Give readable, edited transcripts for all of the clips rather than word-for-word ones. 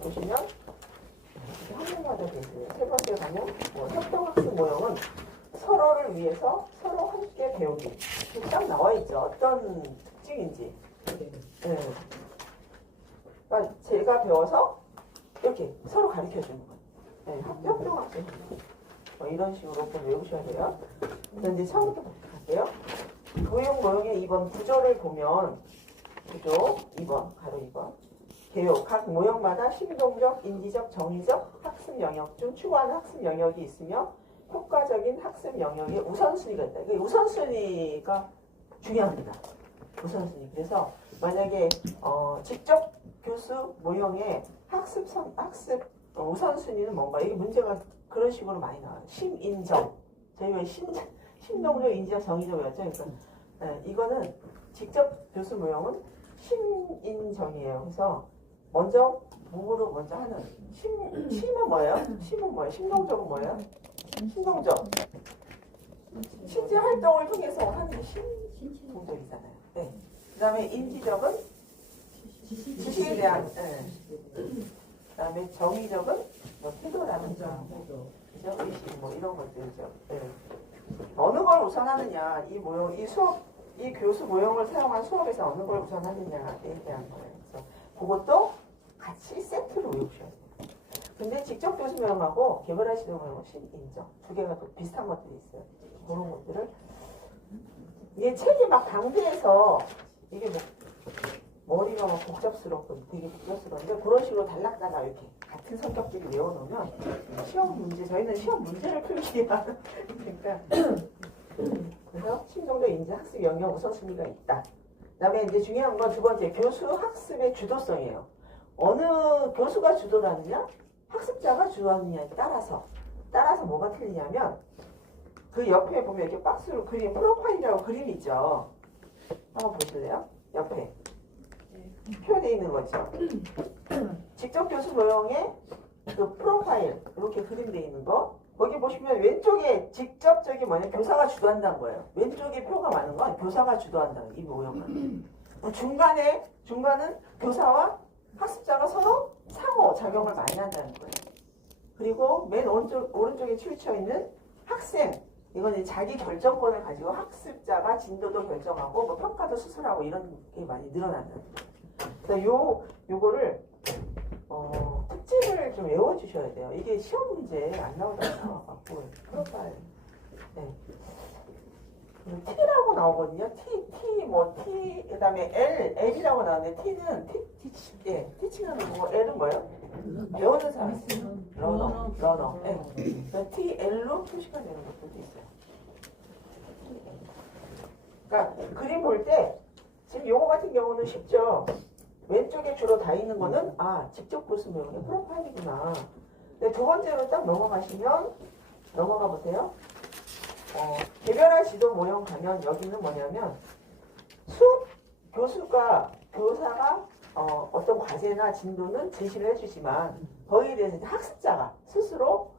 보시면 한 명마다 되세요. 세 번째 가면 협동학습 모형은 서로를 위해서 서로 함께 배우기. 딱 나와 있죠. 어떤 특징인지. 네. 그러니까 제가 배워서 이렇게 서로 가르쳐 주는 거예요. 네, 협동학습. 이런 식으로 좀 외우셔야 돼요. 그런데 처음부터 갈게요. 모형 모형의 2번 구조를 보면 구조 2번 가로 2번 개요. 각 모형마다 심동적, 인지적, 정의적 학습 영역 중 추구하는 학습 영역이 있으며 효과적인 학습 영역의 우선순위가 있다. 이게 우선순위가 중요합니다. 우선순위. 그래서 만약에 직접 교수 모형의 학습 우선순위는 뭔가 이게 문제가 그런 식으로 많이 나와요. 심인정. 저희 왜 심동적, 인지적, 정의적이었죠. 그러니까 이거는 직접 교수 모형은 심인정이에요. 그래서 먼저 뭐로 먼저 하는 심은 뭐예요? 심은 뭐예요? 심동적은 뭐예요? 심동적. 신체 활동을 통해서 하는 게 심동적이잖아요. 네. 그 다음에 인지적은 지식에 대한 그 다음에 정의적은 태도라는 점, 그죠? 의식 뭐 이런 것들이죠. 네. 어느 걸 우선하느냐 이 모형 이 교수 모형을 사용한 수업에서 어느 걸 우선하느냐에 대한 거예요. 그래서 그것도 같이 세트로 외우셔야 돼요. 근데 직접 교수 모형하고 개발하시는 모형은 인정. 두 개가 또 비슷한 것들이 있어요. 그런 것들을 이게 책이 막 방대해서 이게 머리가 막 복잡스럽고 되게 복잡스러운데 그런 식으로 단락단락 이렇게 같은 성격끼리 외워놓으면 시험 문제 저희는 시험 문제를 풀기 위한 그러니까 그래서 심동적 인지 학습 영역 우선순위가 있다. 그다음에 이제 중요한 건 두 번째 교수 학습의 주도성이에요. 어느 교수가 주도를 하느냐, 학습자가 주도하느냐에 따라서 뭐가 틀리냐면 그 옆에 보면 이렇게 박스로 그림 프로파일이라고 그림이 있죠. 한번 보실래요? 옆에 표현되어 있는 거죠. 직접 교수 모형의 그 프로파일 이렇게 그림되어 있는 거 거기 보시면 왼쪽에 직접적인 뭐냐 교사가 주도한다는 거예요. 왼쪽에 표가 많은 건 교사가 주도한다는 이 모형은. 중간은 교사와 학습자가 서로 상호 작용을 많이 한다는 거예요. 그리고 맨 오른쪽에 치우쳐 있는 학생 이건 자기 결정권을 가지고 학습자가 진도도 결정하고 뭐 평가도 수술하고 이런 게 많이 늘어난다는 거예요. 그래서 요거를 특징을 좀 외워주셔야 돼요. 이게 시험 문제에 안 나오잖아요. 프로파일. 네. T라고 나오거든요. T, 그 다음에 L이라고 나오는데 T는 티칭하는 거고 L은 뭐예요? 배우는 사람. 러너. 네. TL로 표시가 되는 것들도 있어요. 그러니까 그림 볼 때 지금 요거 같은 경우는 쉽죠. 왼쪽에 주로 다 있는 거는 직접 교수 모형의 프로파일이구나. 근데 두 번째로 딱 넘어가 보세요. 개별화 지도 모형 가면 여기는 뭐냐면 교사가 어떤 과제나 진도는 제시를 해주지만 거기에 대해서 학습자가 스스로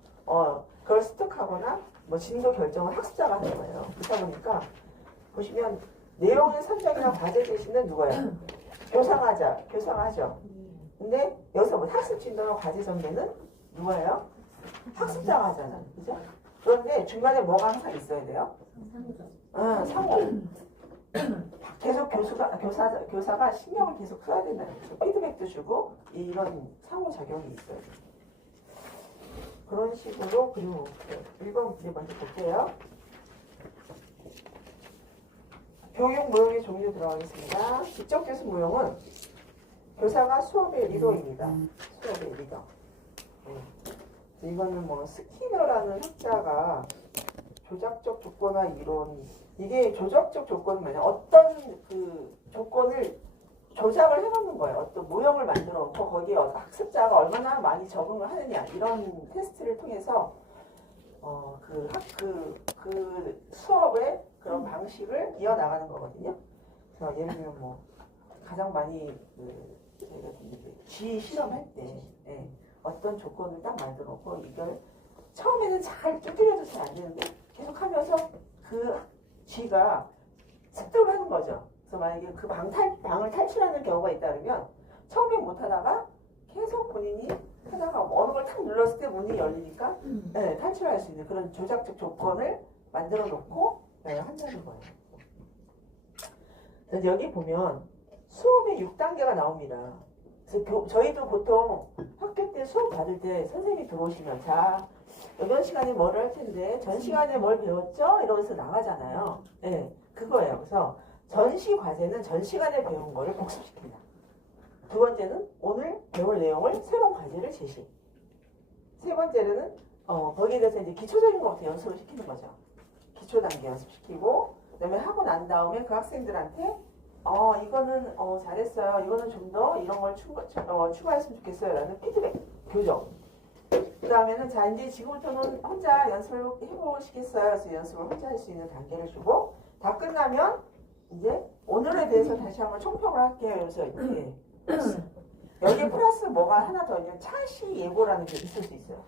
그걸 습득하거나 뭐 진도 결정을 학습자가 하는 거예요. 그러다 보니까 보시면 내용의 선정이나 과제 제시는 누가요? 교사가 하죠. 근데 여기서 뭐 학습 진도나 과제 전개는 누가요? 학습자가 하잖아요. 그죠? 그런데 중간에 뭐가 항상 있어야 돼요? 상호. 계속 교사가 신경을 계속 써야 된다는 거죠. 피드백도 주고 이런 상호작용이 있어요. 그런 식으로 그리고 1번 문제 먼저 볼게요. 교육 모형의 종류 들어가겠습니다. 직접 교수 모형은 교사가 수업의 리더입니다. 수업의 리더. 이거는 뭐 스키너라는 학자가 조작적 조건화 이론 이게 조작적 조건은 뭐냐 어떤 그 조건을 조작을 해놓는 거예요. 어떤 모형을 만들어 놓고 거기에 학습자가 얼마나 많이 적응을 하느냐 이런 테스트를 통해서 그 수업의 그런 방식을 이어나가는 거거든요. 그래서 예를 들면 뭐 가장 많이 저희가 G 실험할 때 어떤 조건을 딱 만들어 놓고 이걸 처음에는 잘 뚜드려도 잘 안 되는데 계속 하면서 그 G가 습득을 하는 거죠. 그래서 만약에 그 방을 탈출하는 경우가 있다 그러면 처음엔 못하다가 계속 본인이 하다가 어느 걸 탁 눌렀을 때 문이 열리니까 네, 탈출할 수 있는 그런 조작적 조건을 만들어 놓고 네, 한다는 거예요. 그래서 여기 보면 수업에 6단계가 나옵니다. 그래서 저희도 보통 학교 때 수업 받을 때 선생님이 들어오시면 자 이번 시간에 뭘 할 텐데 전 시간에 뭘 배웠죠? 이러면서 나가잖아요. 네, 그거예요. 그래서 전시 과제는 전 시간에 배운 거를 복습시킨다. 두 번째는 오늘 배울 내용을 새로운 과제를 제시. 세 번째는 거기에 대해서 이제 기초적인 것부터 연습을 시키는 거죠. 기초 단계 연습시키고 그다음에 하고 난 다음에 그 학생들한테 이거는 잘했어요. 이거는 좀 더 이런 걸 추가했으면 좋겠어요. 라는 피드백, 교정. 그 다음에는 자 이제 지금부터는 혼자 연습을 해보시겠어요. 그래서 연습을 혼자 할 수 있는 단계를 주고 다 끝나면 이제 오늘에 대해서 다시 한번 총평을 할게요. 그래서 이렇게 여기에 플러스 뭐가 하나 더 있냐면 차시 예고라는 게 있을 수 있어요.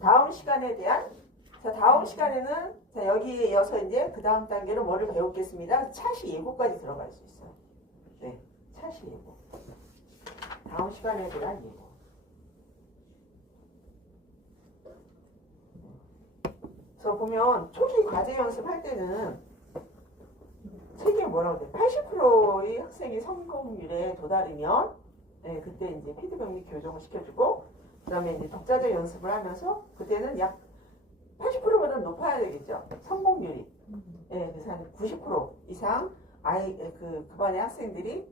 다음 시간에 대한 자 다음 시간에는 자 여기에 이어서 이제 그 다음 단계로 뭐를 배우겠습니다. 차시 예고까지 들어갈 수 있어요. 네, 차시 예고. 다음 시간에 대한 예고. 그래서 보면 초기 과제 연습할 때는 책에 뭐라고 돼? 80%의 학생이 성공률에 도달이면 네, 그때 이제 피드백 및 교정을 시켜주고 그 다음에 이제 독자적 연습을 하면서 그때는 약 80%보다 높아야 되겠죠. 성공률이. 네, 그래서 한 90% 이상 그 반의 학생들이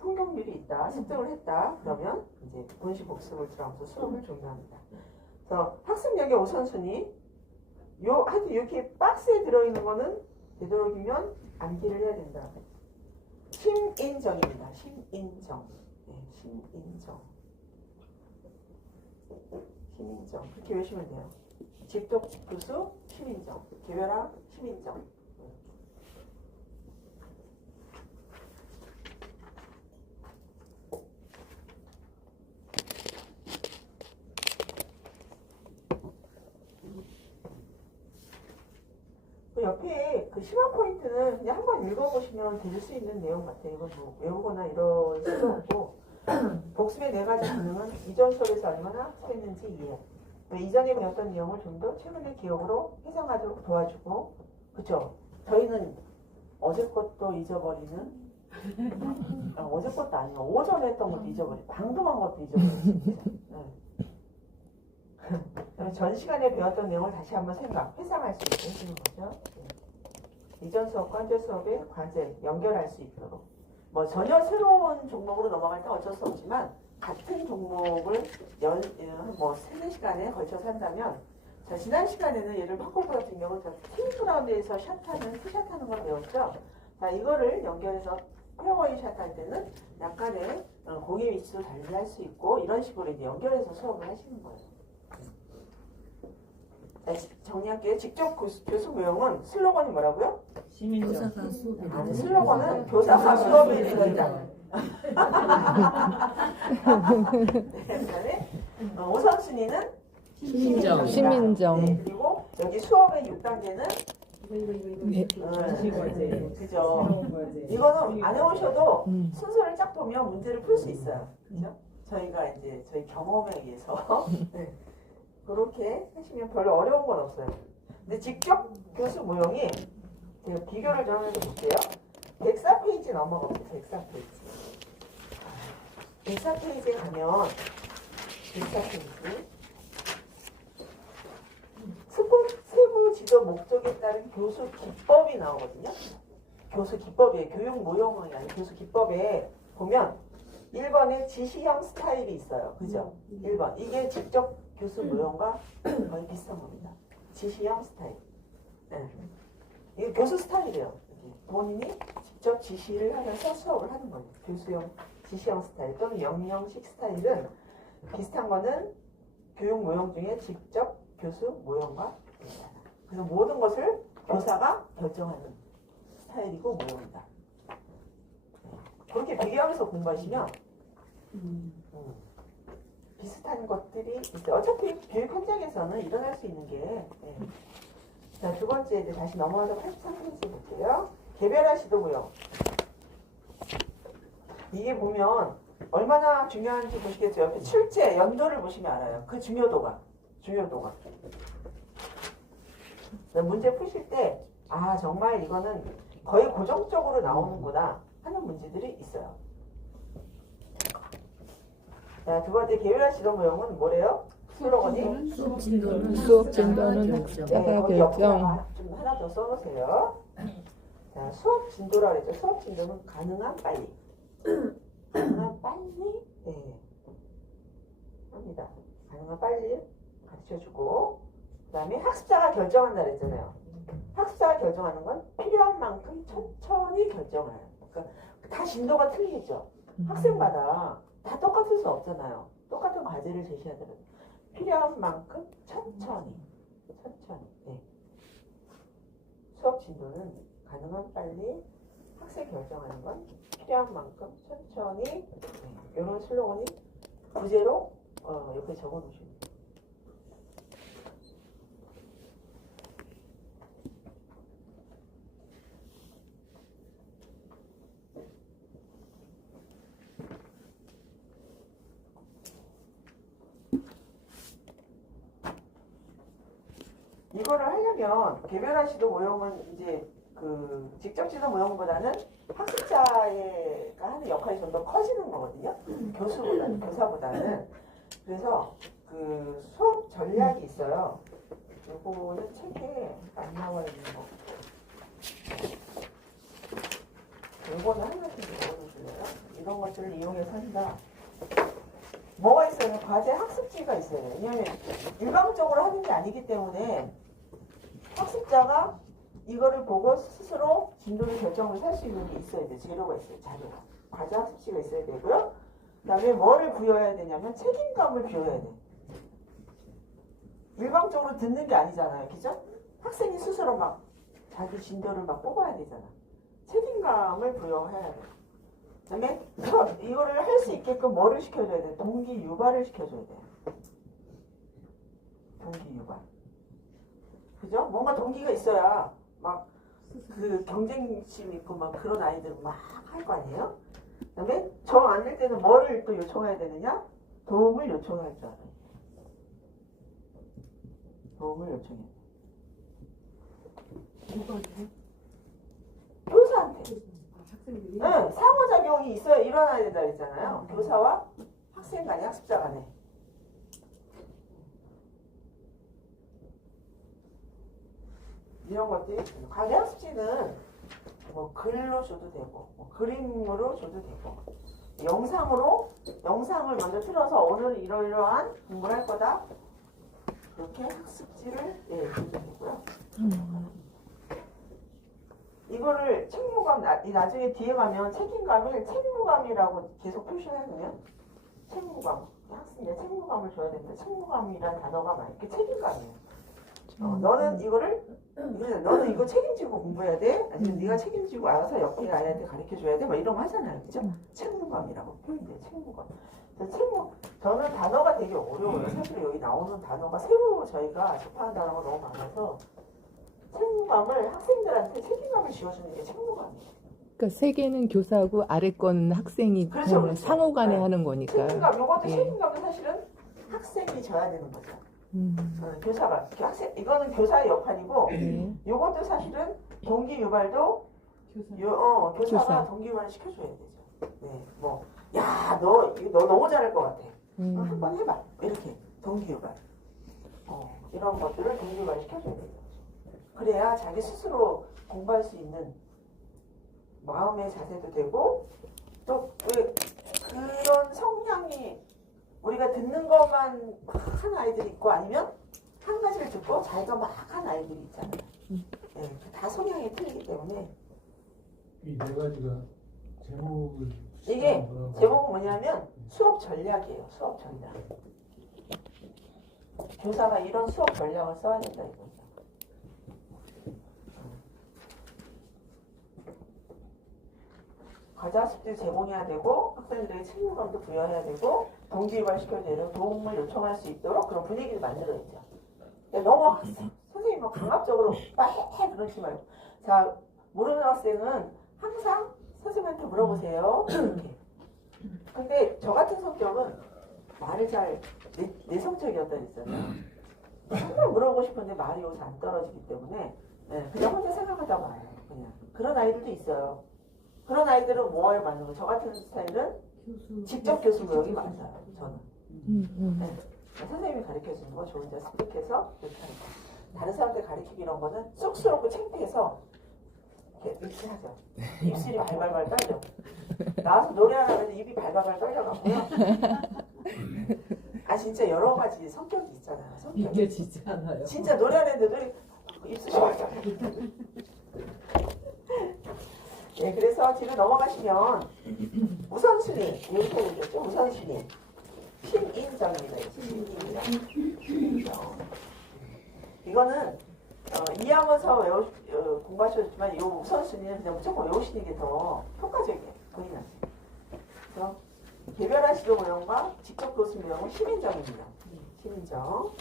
성공률이 있다, 습득을 했다. 그러면 이제 본시 복습을 들어가면서 수업을 종료합니다. 그래서 학습력의 우선순위 하여튼 이렇게 박스에 들어있는 거는 되도록이면 암기를 해야 된다. 심인정입니다. 심인정. 네, 심인정. 심인정. 그렇게 외우시면 돼요. 직독 교수 심인정. 개별학 심인정. 그 옆에 그 심화 포인트는 그냥 한번 읽어보시면 될 수 있는 내용 같아요. 이건 뭐 외우거나 이럴 수도 없고 복습의 네 가지 기능은 이전 수업에서 얼마나 학습했는지 이해. 이전에 배웠던 내용을 좀 더 최근의 기억으로 회상하도록 도와주고 그쵸? 저희는 어제 것도 잊어버리는 어제 것도 아니야. 오전에 했던 것도 잊어버리고 방금 한 것도 잊어버리고 네. 전 시간에 배웠던 내용을 다시 한번 회상할 수 있게 해주는 거죠. 네. 이전 수업과 현재 수업의 과제 연결할 수 있도록 뭐 전혀 새로운 종목으로 넘어갈 때 어쩔 수 없지만 같은 종목을 뭐 3-4시간에 걸쳐서 한다면 자, 지난 시간에는 예를 팝골프 같은 경우 팀 라운드에서 샷하는 티샷하는 걸 배웠죠. 자, 이거를 연결해서 페어웨이 샷할 때는 약간의 공의 위치도 달리할 수 있고 이런 식으로 이제 연결해서 수업을 하시는 거예요. 자, 정리할게요. 직접 교수 모형은 슬로건이 뭐라고요? 교사가 수업에 아니, 슬로건은 교사가 수업에 들어있다. 네, 그다음에 우선순위는 시민정. 시민정. 네, 그리고 여기 수업의 6단계는 네. 그죠. 이거는 안 해오셔도 순서를 쫙 보면 문제를 풀 수 있어요. 그죠? 저희가 이제 저희 경험에 의해서 네. 그렇게 하시면 별로 어려운 건 없어요. 근데 직접 교수 모형이 제가 비교를 좀 해서 볼게요. 104페이지 넘어가보세요. 104페이지. 104페이지에 가면 104페이지 세부 지도 목적에 따른 교수 기법이 나오거든요. 교수 기법이에요. 교육 모형이 아니라 교수 기법에 보면 1번에 지시형 스타일이 있어요. 그죠? 1번. 이게 직접 교수 모형과 거의 비슷한 겁니다. 지시형 스타일. 네. 이게 교수 스타일이에요. 본인이 직접 지시를 하면서 수업을 하는 거예요. 교수형 지시형 스타일 또는 명령식 스타일은 비슷한 거는 교육 모형 중에 직접 교수 모형과 비슷하다. 그래서 모든 것을 교사가 결정하는 스타일이고 모형이다. 그렇게 비교하면서 공부하시면 비슷한 것들이 있어요. 어차피 교육 현장에서는 일어날 수 있는 게 네. 자, 두 번째 이제 다시 넘어가서 83페이지 볼게요. 개별화 시도 모형. 이게 보면 얼마나 중요한지 보시겠죠. 옆에 출제, 연도를 보시면 알아요. 그 중요도가. 문제 푸실 때, 아, 정말 이거는 거의 고정적으로 나오는구나 하는 문제들이 있어요. 자, 두 번째, 개별화 지도 모형은 뭐래요? 슬로건이? 수업 진도는 수업 진도는 결정. 학자가 거기 결정. 옆에다가 좀 하나 더 써놓으세요. 자, 수업 진도라고 했죠. 수업 진도는 가능한 빨리. 가능한 빨리? 네. 합니다. 가능한 빨리 가르쳐주고, 그 다음에 학습자가 결정한다 그랬잖아요. 학습자가 결정하는 건 필요한 만큼 천천히 결정을 해요. 그러니까 다 진도가 틀리죠. 학생마다 다 똑같을 수 없잖아요. 똑같은 과제를 제시하더라도 필요한 만큼 천천히. 네. 수업 진도는 가능한 빨리, 학생 결정하는 건 필요한 만큼 천천히. 네. 이런 슬로건이 부제로 옆에 적어 놓으시면 돼요. 이거를 하려면 개별화 지도 모형은 이제 그 직접 지도 모형보다는 학습자가 하는 역할이 좀 더 커지는 거거든요. 교사보다는. 그래서 그 수업 전략이 있어요. 요거는 책에 안 나와 있는 거. 요거는 하나씩 적어주실래요? 이런 것들을 이용해서 한다. 뭐가 있어요? 과제 학습지가 있어요. 왜냐하면 일방적으로 하는 게 아니기 때문에 학습자가 이거를 보고 스스로 진도를 결정을 할 수 있는 게 있어야 돼. 재료가 있어요. 자료가. 과제 학습지가 있어야 되고요. 그 다음에 뭐를 부여해야 되냐면 책임감을 부여해야 돼. 일방적으로 듣는 게 아니잖아요. 그죠? 학생이 스스로 막 자기 진도를 막 뽑아야 되잖아. 책임감을 부여해야 돼. 그 다음에 이거를 할 수 있게끔 뭐를 시켜줘야 돼? 동기 유발을 시켜줘야 돼. 동기 유발. 그죠? 뭔가 동기가 있어야 막 그 경쟁심 있고 막 그런 아이들은 막 할 거 아니에요? 그 다음에 정 안 될 때는 뭐를 또 요청해야 되느냐? 도움을 요청할 줄 알아요. 도움을 요청해. 교사한테. 응, 상호작용이 있어야 일어나야 된다 그랬잖아요. 교사와 학생 간에, 학습자 간에. 이런 것들이 과제 학습지는 뭐 글로 줘도 되고 뭐 그림으로 줘도 되고 영상을 먼저 틀어서 오늘 이러이러한 공부를 할 거다 그렇게 학습지를 줘도 되고요. 이거를 책무감 나중에 뒤에 가면 책임감을 책무감이라고 계속 표시해두면 책무감 학생이 책무감을 줘야 된다. 책무감이라는 단어가 많이 이렇게 책임감이에요. 너는 이거 책임지고 공부해야 돼? 아니면 네가 책임지고 알아서 옆에 아이한테 가르쳐줘야 돼? 뭐 이런 거 하잖아요. 그죠? 책무감이라고 표현돼요. 책무감. 저는 단어가 되게 어려워요. 사실 여기 나오는 단어가 새로 저희가 접하는 단어가 너무 많아서 책무감을 학생들한테 책임감을 지어주는 게 책무감이에요. 그러니까 세 개는 교사고 아래 거는 학생이 그렇죠. 상호간에 네. 하는 거니까. 책임감, 요것도 예. 책임감도 사실은 학생이 져야 되는 거죠. 교사가 학생 이거는 교사의 역할이고 요것도 사실은 동기 유발도 교사가 교사. 동기 유발을 시켜줘야 되죠. 네, 너 너무 잘할 것 같아. 한번 해봐. 이렇게 동기 유발. 이런 것들을 동기 유발 시켜줘야 되죠. 그래야 자기 스스로 공부할 수 있는 마음의 자세도 되고 또 왜 그런 성향이 우리가 듣는 것만 막 한 아이들이 있고 아니면 한 가지를 듣고 자기가 막 한 아이들이 있잖아요. 네, 다 성향이 틀리기 때문에 이 네 가지가 제목을 이게 제목은 뭐냐면 수업 전략이에요. 수업 전략. 교사가 이런 수업 전략을 써야 된다 이거죠. 과제 학습지 제공해야 되고 학생들에게 책임감도 부여해야 되고 동기유발 시켜야 되고 도움을 요청할 수 있도록 그런 분위기를 만들어야죠. 너무 선생님이 뭐 강압적으로 빨리 해 그러지 말고 자 모르는 학생은 항상 선생님한테 물어보세요. 이렇게 근데 저 같은 성격은 말을 잘 내성적이었다 했잖아요. 항상 물어보고 싶은데 말이 요새 안 떨어지기 때문에 그냥 혼자 생각하다 말아요. 그냥 그런 아이들도 있어요. 그런 아이들은 뭐에 맞는 거? 저 같은 스타일은 직접 교수 모형이 맞아요. 저는 선생님이 가르쳐 주는 거 저 혼자 습득해서 이렇게 하는 거. 다른 사람들 가르치기 이런 거는 쑥스럽고 창피해서 이렇게 하죠. 입술이 발발발 떨려. 나와서 노래하라고 해서 입이 발발발 떨려가고요. 아 진짜 여러 가지 성격이 있잖아요. 성격이. 이겨지지 않아요. 진짜 노래하는데도 입술이 발발. 네, 그래서 뒤로 넘어가시면 우선순위 이렇게 되겠죠. 우선순위 신인정입니다. 신인정. 이거는 이해하면서 공부하셨지만 이 우선순위는 그냥 무조건 외우시는 게 더 효과적이에요. 본인한테. 그래서 개별한 시도 모형과 직접 교수 모형은 신인정입니다. 신인정.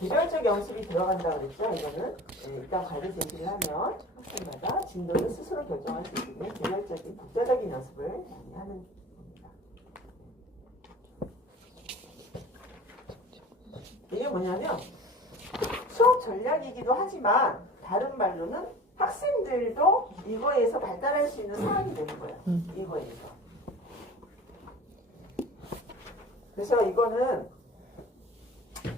개별적 연습이 들어간다 그랬죠. 이거는 일단 관리 제시를 하면 학생마다 진도를 스스로 결정할 수 있는 개별적인 국제적인 연습을 많이 하는 겁니다. 이게 뭐냐면 수업 전략이기도 하지만 다른 말로는 학생들도 이거에서 발달할 수 있는 상황이 되는 거예요. 이거에서. 그래서 이거는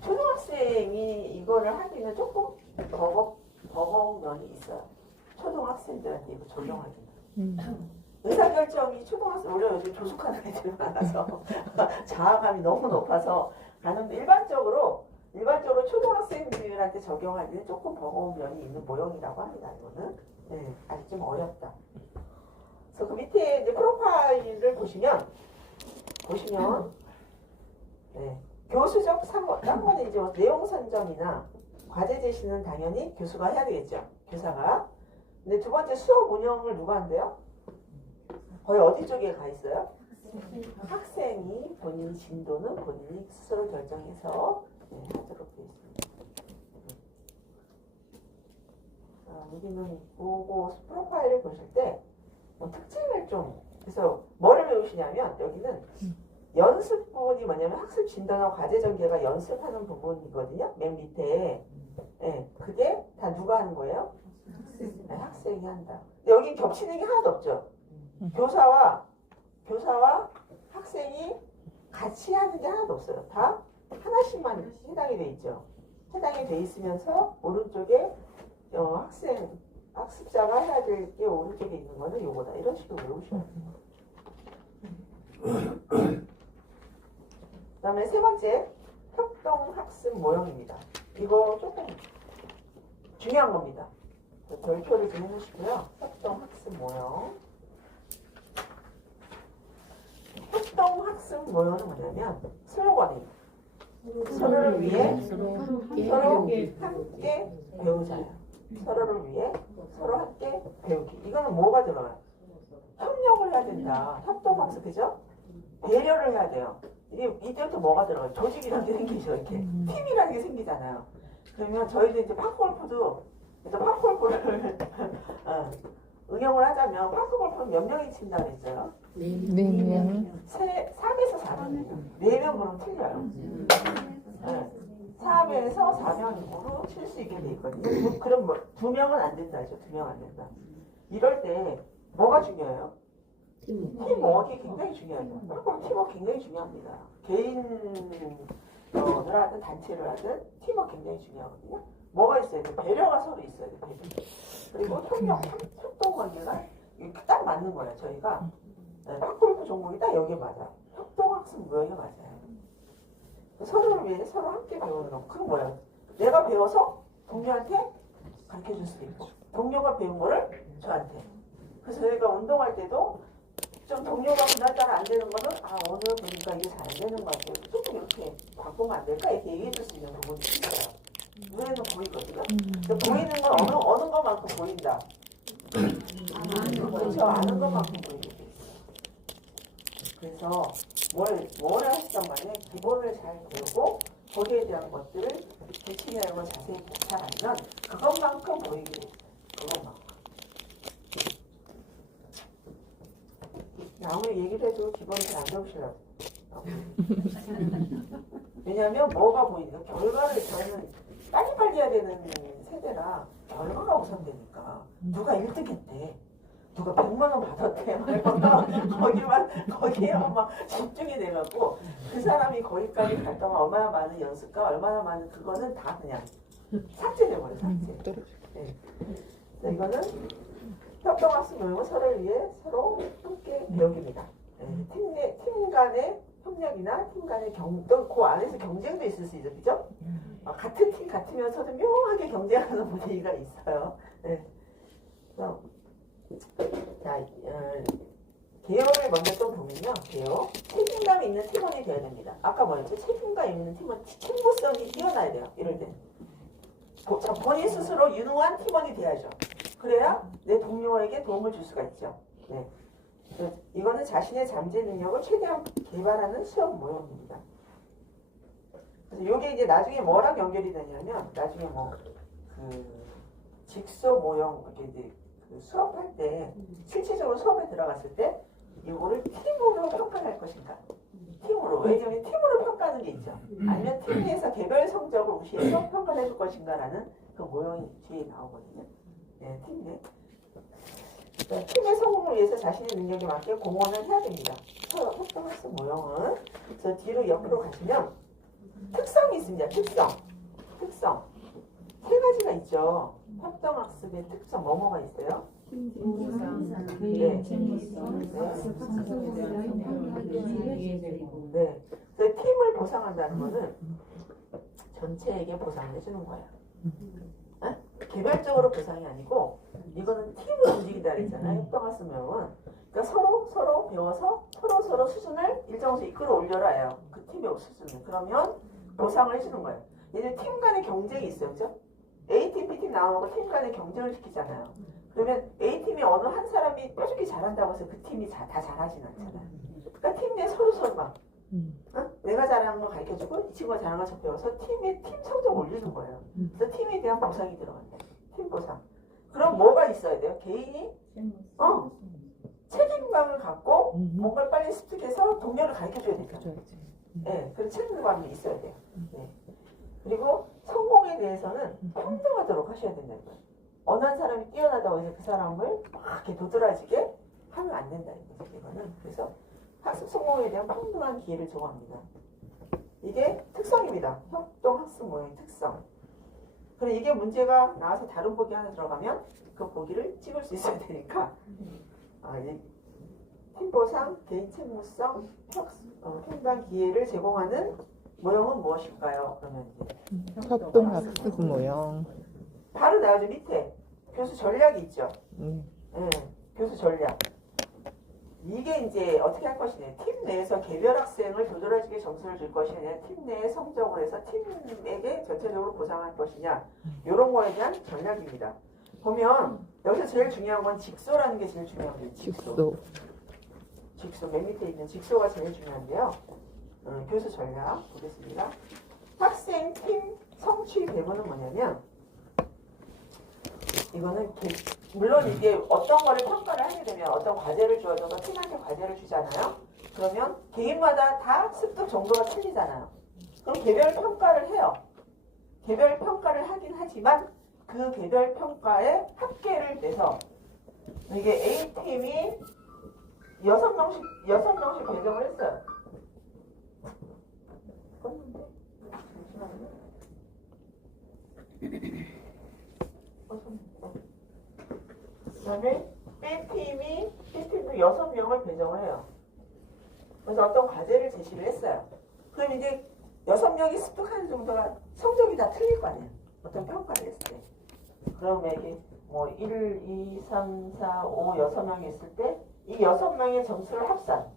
초등학생이 이거를 하기는 조금 버거운 면이 있어요. 초등학생들한테 이거 적용하기는. 의사결정이 초등학생, 우리가 요즘 조숙하는 애들이 많아서 자아감이 너무 높아서 가는데 일반적으로 초등학생들한테 적용하기는 조금 버거운 면이 있는 모형이라고 합니다. 이거는 아직 좀 어렵다. 그래서 그 밑에 이제 프로파일을 보시면 교수적 상관은 이제 내용 선정이나 과제 제시는 당연히 교수가 해야 되겠죠. 교사가. 근데 두 번째 수업 운영을 누가 한대요? 거의 어디 쪽에 가 있어요? 학생이 본인 진도는 본인이 스스로 결정해서 하도록 되어 있습니다. 여기는 보고 프로파일을 보실 때 특징을 좀 그래서 뭐를 배우시냐면 여기는 연습 부분이 뭐냐면 학습 진도나 과제 전개가 연습하는 부분이거든요. 맨 밑에. 그게 다 누가 하는 거예요? 학생이 한다. 근데 여기 겹치는 게 하나도 없죠. 교사와 학생이 같이 하는 게 하나도 없어요. 다 하나씩만 해당이 돼 있죠. 해당이 돼 있으면서 오른쪽에 학습자가 해야 될 게 오른쪽에 있는 거는 요거다. 이런 식으로 외우셔야 돼요. 그 다음에 세 번째 협동학습 모형입니다. 이거 조금 중요한 겁니다. 별표를 좀 해주시고요. 협동학습 모형. 협동학습 모형은 뭐냐면 슬로건이 서로를 위해 서로 함께 배우자요. 서로를 위해 서로 함께 배우기. 이거는 뭐가 들어가요? 협력을 해야 된다. 협동학습, 그죠? 배려를 해야 돼요. 이때부터 뭐가 들어가요? 조직이라는 게 생기죠. 이렇게 팀이라는 게 생기잖아요. 그러면 저희도 이제 파크골프도 파크골프를 응용을 하자면 파크골프는 몇 명이 친다 그랬어요? 4명. 3에서 4명이에요. 4명 그럼 틀려요. 3에서 4명으로 칠 수 있게 돼 있거든요. 그럼 2명은 안 된다죠. 2명 안 된다. 이럴 때 뭐가 중요해요? 팀워크가 굉장히 중요하죠. 팀워크 굉장히 중요합니다. 개인을 하든 단체를 하든 팀워크 굉장히 중요하거든요. 뭐가 있어야 돼? 배려가 서로 있어야 돼. 배려. 그리고 협동 관계가 딱 맞는 거예요. 저희가 파크골프 종목이 딱 여기에 맞아. 협동학습 모형이 맞아요. 서로를 위해 서로 함께 배우는 거. 그건 뭐예요? 내가 배워서 동료한테 가르쳐 줄 수도 있고 동료가 배운 거를 저한테. 그래서 저희가 운동할 때도 좀 동료가 그날따라 안 되는 거는 오늘 보니까 이게 잘 안 되는 것 같아요. 조금 이렇게 바꾸면 안 될까? 이렇게 얘기해 줄 수 있는 부분이 있어요. 눈에는 보이거든요. 근데 보이는 건 어느 것만큼 보인다. 그렇죠. 아는 것만큼 보이게 돼 있어요. 그래서 뭘 하시던 간에 기본을 잘 배우고 거기에 대한 것들을 규칙이라는 걸 자세히 잘 알면 그것만큼 보이게 돼 있어요. 그것만큼. 아무리 얘기를 해도 기본이 잘 안 잡으시려고. 왜냐하면 뭐가 보이니까 결과를 저희는 빨리빨리 해야 되는 세대라 결과가 우선되니까 누가 1등 했대. 누가 100만 원 받았대. 거기에만 막 집중이 돼갖고 그 사람이 거기까지 갈 동안 얼마나 많은 연습과 얼마나 많은 그거는 다 그냥 삭제돼버려, 삭제. 네. 이거는 협동학습 모형은 서로를 위해 서로 함께 배우기입니다. 네. 팀 간의 협력이나 팀 간의 또 그 안에서 경쟁도 있을 수 있죠, 그죠? 같은 팀 같으면서도 묘하게 경쟁하는 분위기가 있어요. 네. 그래서 자, 개요를 먼저 또 보면요, 개요. 책임감 있는 팀원이 되어야 됩니다. 아까 뭐였죠? 책임감 있는 팀원, 친구성이 뛰어나야 돼요. 이럴 때. 본인 스스로 유능한 팀원이 돼야죠. 그래야 내 동료에게 도움을 줄 수가 있죠. 네. 이거는 자신의 잠재 능력을 최대한 개발하는 수업 모형입니다. 그래서 이게 이제 나중에 뭐랑 연결이 되냐면, 나중에 직소 모형, 이렇게 이제 수업할 때, 실질적으로 수업에 들어갔을 때, 이거를 팀으로 평가할 것인가. 팀으로. 왜냐하면 팀으로 평가하는 게 있죠. 아니면 팀 내에서 개별 성적을 무시해서 평가를 해줄 것인가라는 그 모형이 뒤에 나오거든요. 네, 팀 내. 팀의 성공을 위해서 자신의 능력에 맞게 공헌을 해야 됩니다. 협동학습 모형은 저 뒤로 옆으로 가시면 특성이 있습니다. 특성. 세 가지가 있죠. 협동학습의 특성 뭐뭐가 있어요? 네. 그래서 팀을 보상한다는 거는 전체에게 보상을 해주는 거예요. 개별적으로 보상이 아니고 이거는 팀으로 움직인다 그랬잖아요. 협동학습 모형은. 그러니까 서로 배워서 서로 수준을 일정 수 이끌어 올려라요. 그 팀의 수준을. 그러면 보상을 해주는 거예요. 얘는 팀 간의 경쟁이 있어요. 그죠? A팀, B팀 나오고 팀 간의 경쟁을 시키잖아요. 그러면 A팀이 어느 한 사람이 뾰족히 잘한다고 해서 그 팀이 다 잘하진 않잖아요. 그러니까 팀 내 서로 막 내가 잘하는 거 가르쳐주고 이 친구가 잘하는 걸 저 배워서 팀 성적 올리는 거예요. 그래서 팀에 대한 보상이 들어간다. 팀 보상. 그럼 뭐가 있어야 돼요? 개인이 책임감을 갖고 뭔가를 빨리 습득해서 동료를 가르쳐줘야 되죠. 네, 그런 책임감이 있어야 돼요. 네. 그리고 성공에 대해서는 평등하도록 하셔야 된다는 거예요. 어느 한 사람이 뛰어나다고 해서 그 사람을 막 이렇게 도드라지게 하면 안 된다는 거죠. 이거는. 그래서 학습 성공에 대한 평등한 기회를 제공합니다. 이게 특성입니다. 협동학습 모형의 특성. 그럼 이게 문제가 나와서 다른 보기 하나 들어가면 그 보기를 찍을 수 있어야 되니까 팀보상, 개인 책무성, 평등 기회를 제공하는 모형은 무엇일까요? 그러면 이제 협동학습 모형. 바로 나오죠. 밑에 교수 전략이 있죠. 교수 전략. 이게 이제 어떻게 할 것이냐. 팀 내에서 개별 학생을 도드라지게 점수를 줄 것이냐, 팀 내의 성적을 해서 팀에게 전체적으로 보상할 것이냐, 이런 거에 대한 전략입니다. 보면 여기서 제일 중요한 건 직소라는 게 제일 중요합니다. 직소. 맨 밑에 있는 직소가 제일 중요한데요. 교수 전략 보겠습니다. 학생 팀 성취 배분은 뭐냐면, 이거는 물론 이게 어떤 거를 평가를 하게 되면 어떤 과제를 주어져서 팀한테 과제를 주잖아요. 그러면 개인마다 다 습득 정도가 틀리잖아요. 그럼 개별 평가를 해요. 개별 평가를 하긴 하지만 그 개별 평가에 합계를 내서 이게 A팀이 6명씩 배정을 했어요. 그 다음에 B팀도 6명을 배정을 해요. 그래서 어떤 과제를 제시를 했어요. 그럼 이제 6명이 습득하는 정도가 성적이 다 틀릴 거 아니에요. 어떤 평가를 했을 때. 그러면 이게 1, 2, 3, 4, 5, 6명이 있을 때 이 6명의 점수를 합산,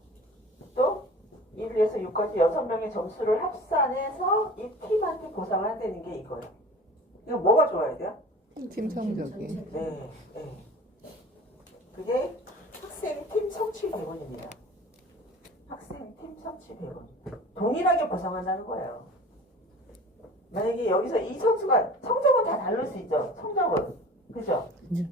또 1에서 6까지 6명의 점수를 합산해서 이 팀한테 보상을 한다는 게 이거예요. 이거 뭐가 좋아야 돼요? 팀 성적이. 네. 그게 학생 팀 성취 배분입니다. 학생 팀 성취 배분. 동일하게 보상한다는 거예요. 만약에 여기서 이 선수가 성적은 다 다를 수 있죠. 성적은. 그죠?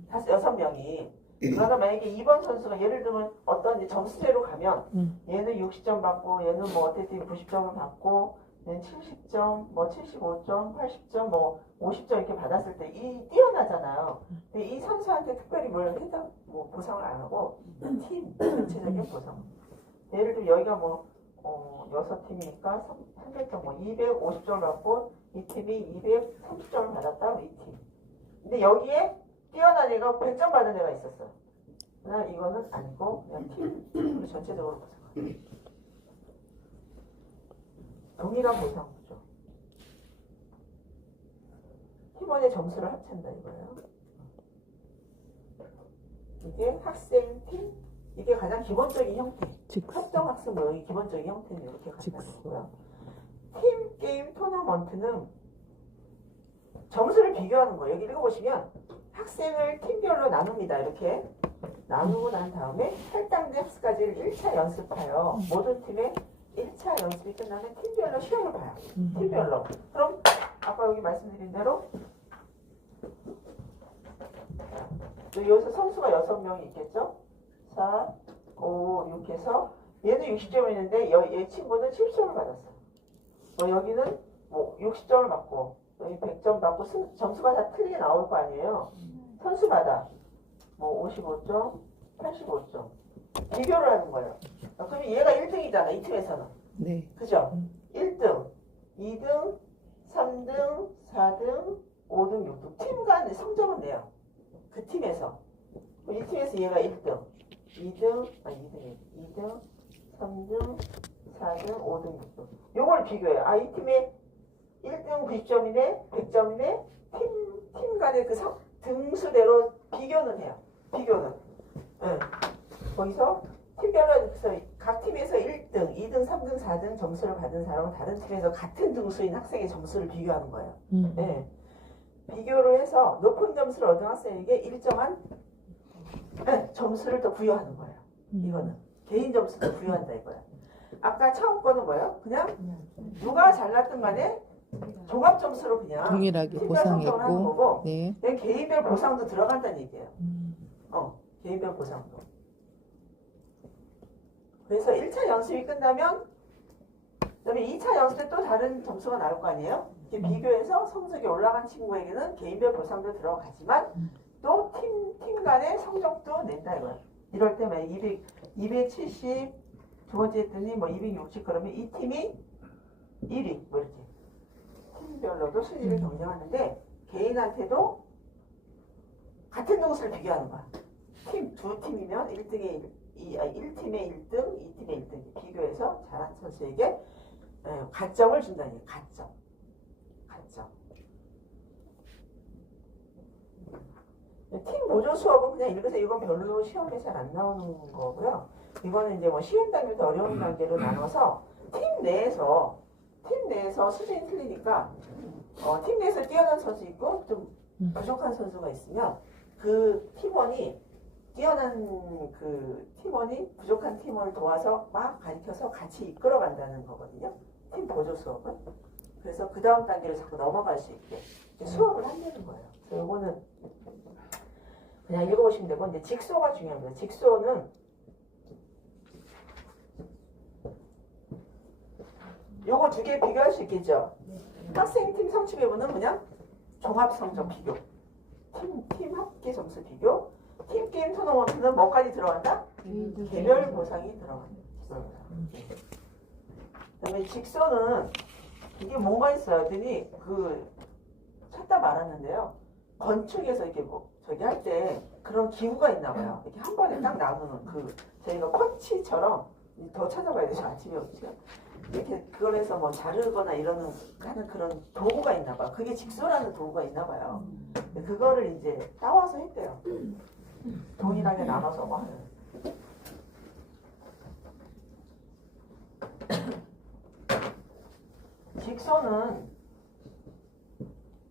6명이. 그러다 만약에 2번 선수가 예를 들면 어떤 점수제로 하면 얘는 60점 받고 얘는 뭐 어쨌든 90점을 받고 얘는 70점, 뭐 75점, 80점, 뭐 50점 이렇게 받았을 때 이 뛰어나잖아요. 근데 이 선수한테 특별히 뭘 해당 뭐 보상을 안 하고 팀 전체적인 보상. 예를 들어 여기가 뭐 6팀이니까 300점, 뭐 250점을 받고 이 팀이 230점을 받았다, 이 팀. 근데 여기에 뛰어난 애가 100점 받은 애가 있었어. 그러나 이거는 아니고 그냥 팀으로 전체적으로 보상. 동일한 보상이죠. 팀원의 점수를 합친다 이거예요. 이게 학생 팀, 이게 가장 기본적인 형태. 협동학습 모형이 기본적인 형태는 이렇게 간다는 거고요. 팀 게임 토너먼트는 점수를 비교하는 거예요. 여기 읽어보시면 학생을 팀별로 나눕니다. 이렇게 나누고 난 다음에 할당제 학습까지를 1차 연습해요. 모든 팀의 1차 연습이 끝나면 팀별로 시험을 봐요. 팀별로. 그럼 아까 여기 말씀드린 대로 여기서 선수가 6명이 있겠죠? 4, 5, 6 해서 얘는 60점이었는데 얘 친구는 70점을 받았어. 여기는 뭐 60점을 받고 여기 100점 받고 점수가 다 틀리게 나올 거 아니에요. 선수마다 뭐 55점, 85점 비교를 하는 거예요. 그럼 얘가 1등이잖아, 이 팀에서는. 네. 그죠? 1등, 2등, 3등, 4등, 5등, 6등. 팀 간 성적은 내요. 그 팀에서. 이 팀에서 얘가 1등, 2등, 2등, 3등, 4등, 5등, 6등. 요걸 비교해요. 이 팀의 1등 90점이네, 100점이네, 팀 간의 그 등수대로 비교는 해요. 비교는. 응. 거기서 팀별로 각 팀에서 1등, 2등, 3등, 4등 점수를 받은 사람은 다른 팀에서 같은 등수인 학생의 점수를 비교하는 거예요. 네. 비교를 해서 높은 점수를 얻은 학생에게 일정한 점수를 더 부여하는 거예요. 이거는 개인 점수도 부여한다 이거야. 아까 처음 거는 뭐예요? 그냥 누가 잘났든 간에 종합 점수로 그냥 동일하게 보상했고, 거고, 네. 개인별 보상도 들어간다는 얘기예요. 개인별 보상도. 그래서 1차 연습이 끝나면 그다음에 2차 연습 때 또 다른 점수가 나올 거 아니에요? 비교해서 성적이 올라간 친구에게는 개인별 보상도 들어가지만 또 팀 간의 성적도 낸다 이거예요. 이럴 때 만약 270 두 번째 했더니 뭐 260 그러면 이 팀이 1위 뭐 이렇게 팀별로도 순위를 경쟁하는데 개인한테도 같은 등수를 비교하는 거야. 두 팀이면 1팀의 1등, 2팀의 1등 비교해서 잘한 선수에게 가점을 준다는 얘기예요. 가점. 팀 보조 수업은 그냥 읽으세요. 이건 별로 시험에 잘 안 나오는 거고요. 이거는 이제 뭐 쉬운 단계부터 어려운 단계로 나눠서 팀 내에서 수준이 틀리니까 팀 내에서 뛰어난 선수 있고 좀 부족한 선수가 있으면 그 팀원이 부족한 팀원을 도와서 막 가르쳐서 같이 이끌어간다는 거거든요. 팀 보조 수업은. 그래서 그 다음 단계를 자꾸 넘어갈 수 있게 수업을 한다는 거예요. 그래서 이거는 그냥 읽어보시면 되고, 이제 직소가 중요합니다. 직소는 요거 두 개 비교할 수 있겠죠. 학생 팀 성취 배분은 그냥 종합 성적 비교, 팀 합계 점수 비교, 팀 게임 토너먼트는 뭐까지 들어간다? 개별 보상이 들어간다. 그다음에 직소는 이게 뭔가 있어요. 했더니 찾다 말았는데요. 건축에서 이렇게 저기 할 때 그런 기구가 있나 봐요. 이렇게 한 번에 딱 나누는 저희가 펀치처럼 더 찾아봐야 되죠. 아침에 지금 이렇게 그걸 해서 뭐 자르거나 하는 그런 도구가 있나 봐요. 그게 직소라는 도구가 있나 봐요. 그거를 이제 따와서 했대요. 동일하게 나눠서 뭐 하는. 직소는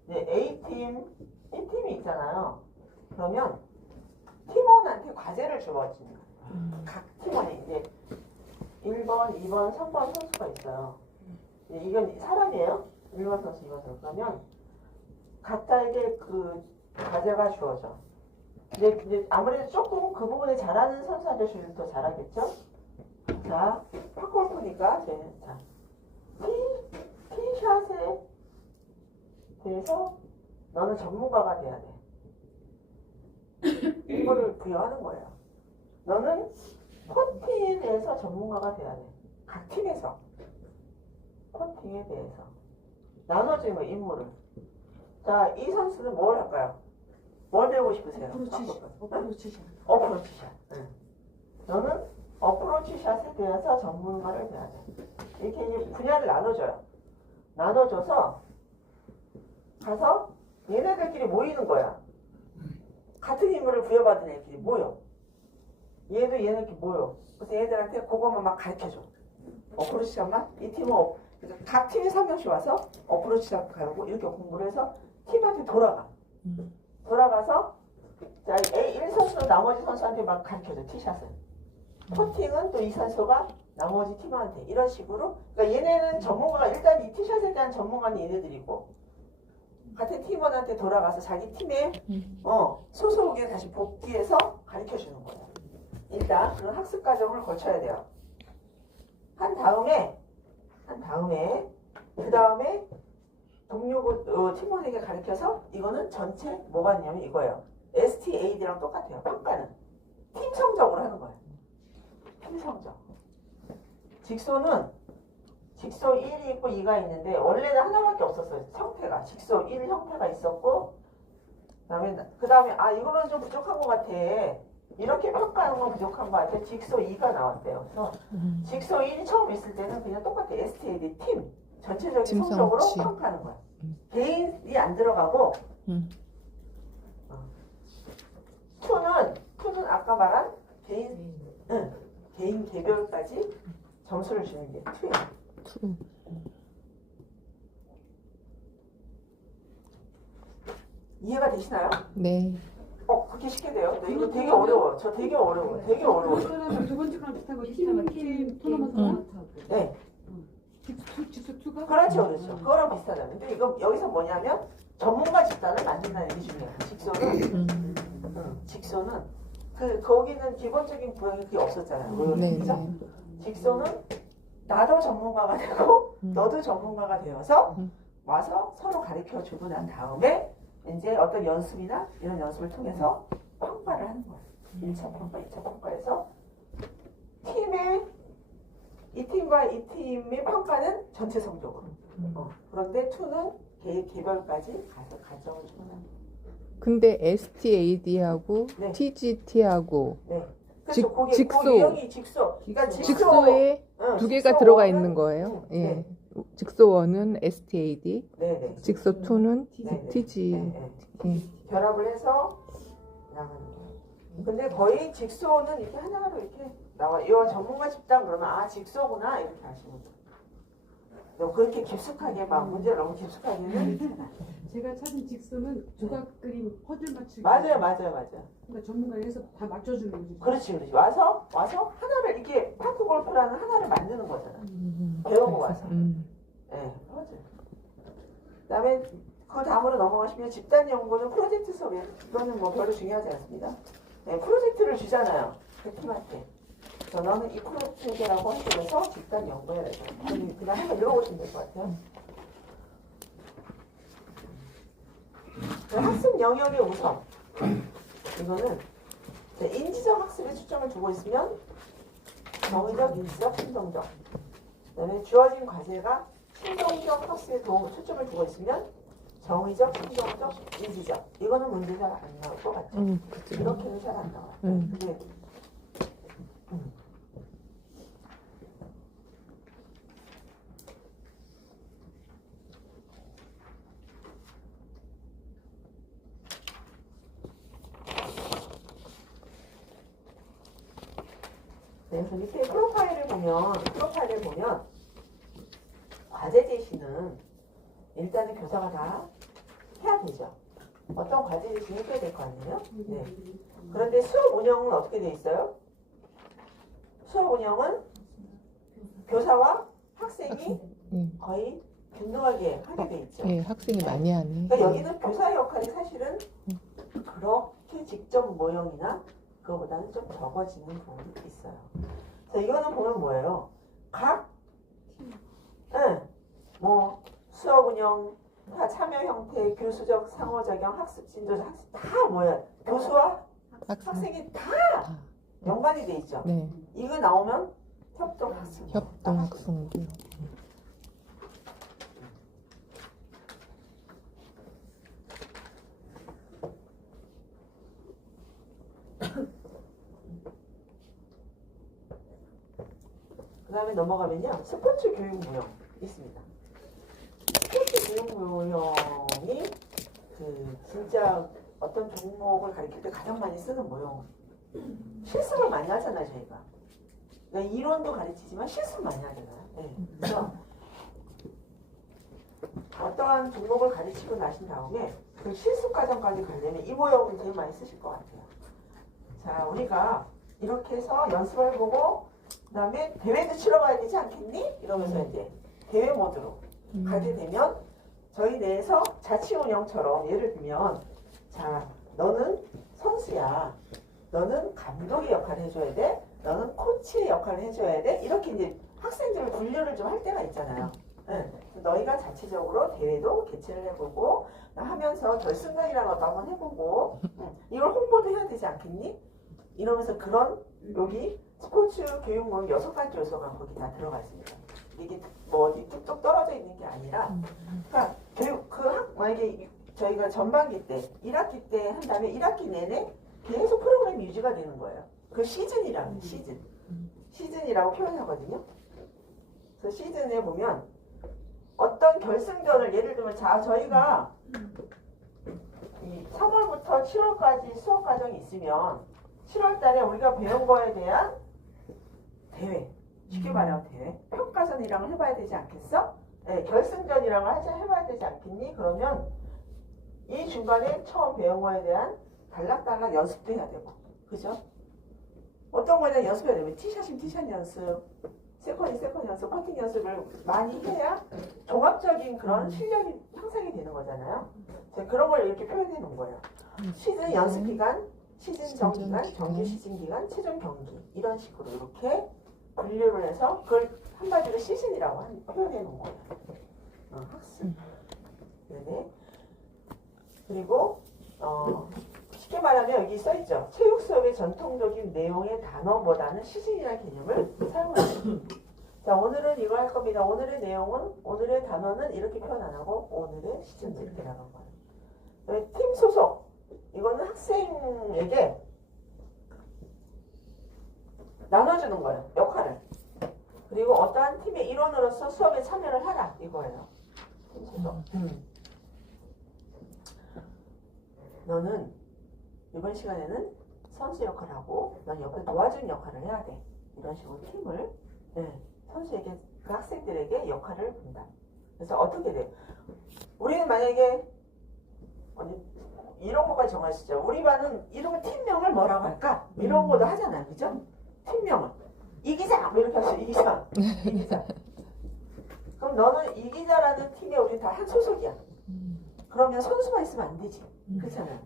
이제 A팀, B팀이 있잖아요. 그러면 팀원한테 과제를 주어지는 거예요. 각 팀원이 이제 1번, 2번, 3번 선수가 있어요. 이건 사람이에요. 1번 선수, 2번 선수. 그러면 각자에게 그 과제가 주어져. 근데 아무래도 조금 그 부분에 잘하는 선수한테 주면 더 잘하겠죠? 자, 팝골프니까 자, 티샷에 대해서 너는 전문가가 돼야 돼. 이거를 부여하는 거예요. 너는 퍼팅에 대해서 전문가가 돼야 돼. 각 팀에서 퍼팅에 대해서 나눠주는 거 임무를. 자, 이 선수는 뭘 할까요? 뭘 배우고 싶으세요? 어프로치샷. 네. 너는 어프로치샷에 대해서 전문가를 돼야 돼. 이렇게 이제 분야를 나눠줘요. 나눠줘서 가서 얘네들끼리 모이는 거야. 같은 임무를 부여받은 애들끼리 모여. 얘도 얘네끼리 모여. 그래서 얘들한테 그것만 막 가르쳐줘. 어프로치샷만? 이 팀은 각 팀에 3명씩 와서 어프로치샷 가르고 이렇게 공부를 해서 팀한테 돌아가. 돌아가서 자, A1 선수는 나머지 선수한테 막 가르쳐줘. 티샷을. 퍼팅은 또 이 선수가 나머지 팀한테 이런 식으로. 그러니까 얘네는 전문가가 일단 이 티샷에 대한 전문가는 얘네들이고 같은 팀원한테 돌아가서 자기 팀에 소속에 다시 복귀해서 가르쳐주는 거예요. 일단 그런 학습 과정을 거쳐야 돼요. 한 다음에 그 다음에 동료 팀원에게 가르쳐서 이거는 전체 뭐가 있냐면 이거예요. STAD랑 똑같아요. 평가는 팀 성적으로 하는 거예요. 팀 성적. 직소는 직소 1이 있고 2가 있는데 원래는 하나밖에 없었어요. 형태가 직소 1 형태가 있었고 그 다음에 아 이거는 좀 부족한 것 같아. 이렇게 평가하는 건 부족한 것 같아. 직소 2가 나왔대요. 그래서 직소 1이 처음 있을 때는 그냥 똑같아. STAD 팀 전체적인 팀 성적으로 성취. 평가하는 거야. 개인이 안 들어가고 2는 아까 말한 개인 개별까지 점수를 주는 게 2예요. 이해가 되시나요? 네. 그렇게 쉽게 돼요? 네, 이거 되게 어려워. 저 되게 어려워요. 되게 어려워요. 두 번째 거랑 비슷하고 팀 토너먼트. 네. 직수 투가? 그렇죠, 그렇죠. 그거랑 비슷하잖아요. 근데 이거 여기서 뭐냐면 전문가 집단을 만든다는 게 중요해요. 직소는 거기는 기본적인 구역이 그게 없었잖아요. 네, 그죠? 네. 직소는 나도 전문가가 되고 너도 전문가가 되어서 와서 서로 가르쳐 주고 난 다음에 이제 어떤 연습이나 이런 연습을 통해서 평가를 하는 거예요. 1차 평가, 2차 평가에서 이 팀과 이 팀의 평가는 전체 성적으로. 그런데 2는 개별까지 가서 가정을 주는 거예요. 근데 STAD하고 네. TGT하고 네. 그렇죠. 거기 직소. 유형이 직소. 그러니까 직소에 두 개가 들어가 있는 거예요. 네. 예. 직소 1은 STAD, 네네. 직소 2는 네네. TG. 네. 예. 결합을 해서 나가는 거예요. 근데 거의 직소는 이렇게 하나로 이렇게 나와. 이와 전문가 집단 그러면 직소구나 이렇게 아시는 거예요. 너무 그렇게 깊숙하게 막 문제를 너무 깊숙하게는 제가 찾은 직수는 조각 그림 퍼즐 맞추기. 맞아요. 그러니까 전문가가 해서 다 맞춰주는 거지. 그렇지. 와서 하나를 이렇게 파크 골프라는 하나를 만드는 거잖아. 배우고 와서. 네, 맞아요. 그다음에 그 다음으로 넘어가시면 집단 연구는 프로젝트 수업이에요. 이거는 뭐 별로 중요하지 않습니다. 네, 프로젝트를 주잖아요. 그 팀한테. 그래서 너는 이 프로젝트라고 하시면서 집단 연구해야 돼요. 그냥 한번 읽어보시면 될 것 같아요. 학습 영역의 우선. 이거는 인지적 학습에 초점을 두고 있으면 정의적, 인지적, 행동적. 그다음에 주어진 과제가 행동적 학습에 초점을 두고 있으면 정의적, 행동적, 인지적. 이거는 문제 잘 안 나올 것 같죠? 그쵸. 이렇게는 잘 안 나와요. 근데 그래서 밑에 프로파일을 보면 과제 제시는 일단은 교사가 다 해야 되죠. 어떤 과제 제시는 해야 될 거 아니에요? 네. 그런데 수업 운영은 어떻게 돼 있어요? 수업 운영은 교사와 학생이 거의 균등하게 하게 돼 있죠. 예, 학생이 많이 하네. 그러니까 여기는 교사의 역할이 사실은 그렇게 직접 모형이나 그거보다는 좀 적어지는 부분이 있어요. 자, 이거는 보면 뭐예요? 각, 예, 뭐 수업 운영, 다 참여 형태, 교수적 상호작용, 학습 진도적 학습 다 뭐야? 교수와 학생이 다 연관이 돼 있죠. 네. 이거 나오면 협동 학습. 협동 학습. 그 다음에 넘어가면요. 스포츠 교육 무용 있습니다. 스포츠 교육 무용이 진짜 어떤 종목을 가르칠 때 가장 많이 쓰는 무용. 실습을 많이 하잖아요, 저희가. 그러니까 이론도 가르치지만 실습 많이 하잖아요. 네. 그래서 어떠한 종목을 가르치고 나신 다음에 그 실습 과정까지 가려면 이 모형을 제일 많이 쓰실 것 같아요. 자, 우리가 이렇게 해서 연습을 해보고 그 다음에 대회도 치러 가야 되지 않겠니? 이러면서 이제 대회 모드로 가게 되면 저희 내에서 자치운영처럼 예를 들면 자, 너는 선수야. 너는 감독의 역할을 해줘야 돼. 너는 코치의 역할을 해줘야 돼. 이렇게 이제 학생들을 분류를 좀 할 때가 있잖아요. 네. 너희가 자체적으로 대회도 개최를 해보고 하면서 결승전이라는 것도 한번 해보고 이걸 홍보도 해야 되지 않겠니? 이러면서 그런 여기 스포츠 교육문 6가지 요소가 거기 다 들어가 있습니다. 이게 뭐 어디 뚝뚝 떨어져 있는 게 아니라 그러니까 만약에 저희가 전반기 때 1학기 때 한 다음에 1학기 내내 계속 프로그램이 유지가 되는 거예요. 그 시즌이라는 시즌이라고 표현하거든요. 그래서 시즌에 보면 어떤 결승전을 예를 들면 자 저희가 이 3월부터 7월까지 수업 과정이 있으면 7월 달에 우리가 배운 거에 대한 대회 쉽게 말하면 대회 평가전이랑 해봐야 되지 않겠어? 네, 결승전이랑 해봐야 되지 않겠니? 그러면 이 중간에 처음 배운 거에 대한 단락단락 연습도 해야 되고 그죠? 어떤 거에 대한 연습해야 되면 티샷이면 티샷 연습 세컨이 연습, 퍼팅 연습을 많이 해야 종합적인 그런 실력이 향상이 되는 거잖아요. 그런 걸 이렇게 표현해 놓은 거예요. 시즌 연습 기간, 시즌 정기간, 정규 시즌 기간, 최종 경기 이런 식으로 이렇게 분류를 해서 그걸 한마디로 시즌이라고 표현해 놓은 거예요. 학습. 네네. 그리고 쉽게 말하면 여기 써있죠. 체육 수업의 전통적인 내용의 단어보다는 시즌이라는 개념을 사용합니다. 자, 오늘은 이거 할 겁니다. 오늘의 내용은, 오늘의 단어는 이렇게 표현 안 하고 오늘의 시즌 이렇게 나간 거예요. 팀 소속. 이거는 학생에게 나눠주는 거예요. 역할을. 그리고 어떠한 팀의 일원으로서 수업에 참여를 하라. 이거예요. 팀 소속. 너는 이번 시간에는 선수 역할을 하고 넌 옆에 도와주는 역할을 해야 돼. 이런 식으로 팀을 선수에게 그 학생들에게 역할을 분다. 그래서 어떻게 돼? 우리는 만약에 이런 것까지 정하시죠. 우리 반은 이런 팀명을 뭐라고 할까? 이런 것도 하잖아요. 그죠? 팀명을 이기자! 뭐 이렇게 하시죠. 이기자. 그럼 너는 이기자라는 팀에 우리 다 한 소속이야. 그러면 선수만 있으면 안 되지. 그렇잖아요.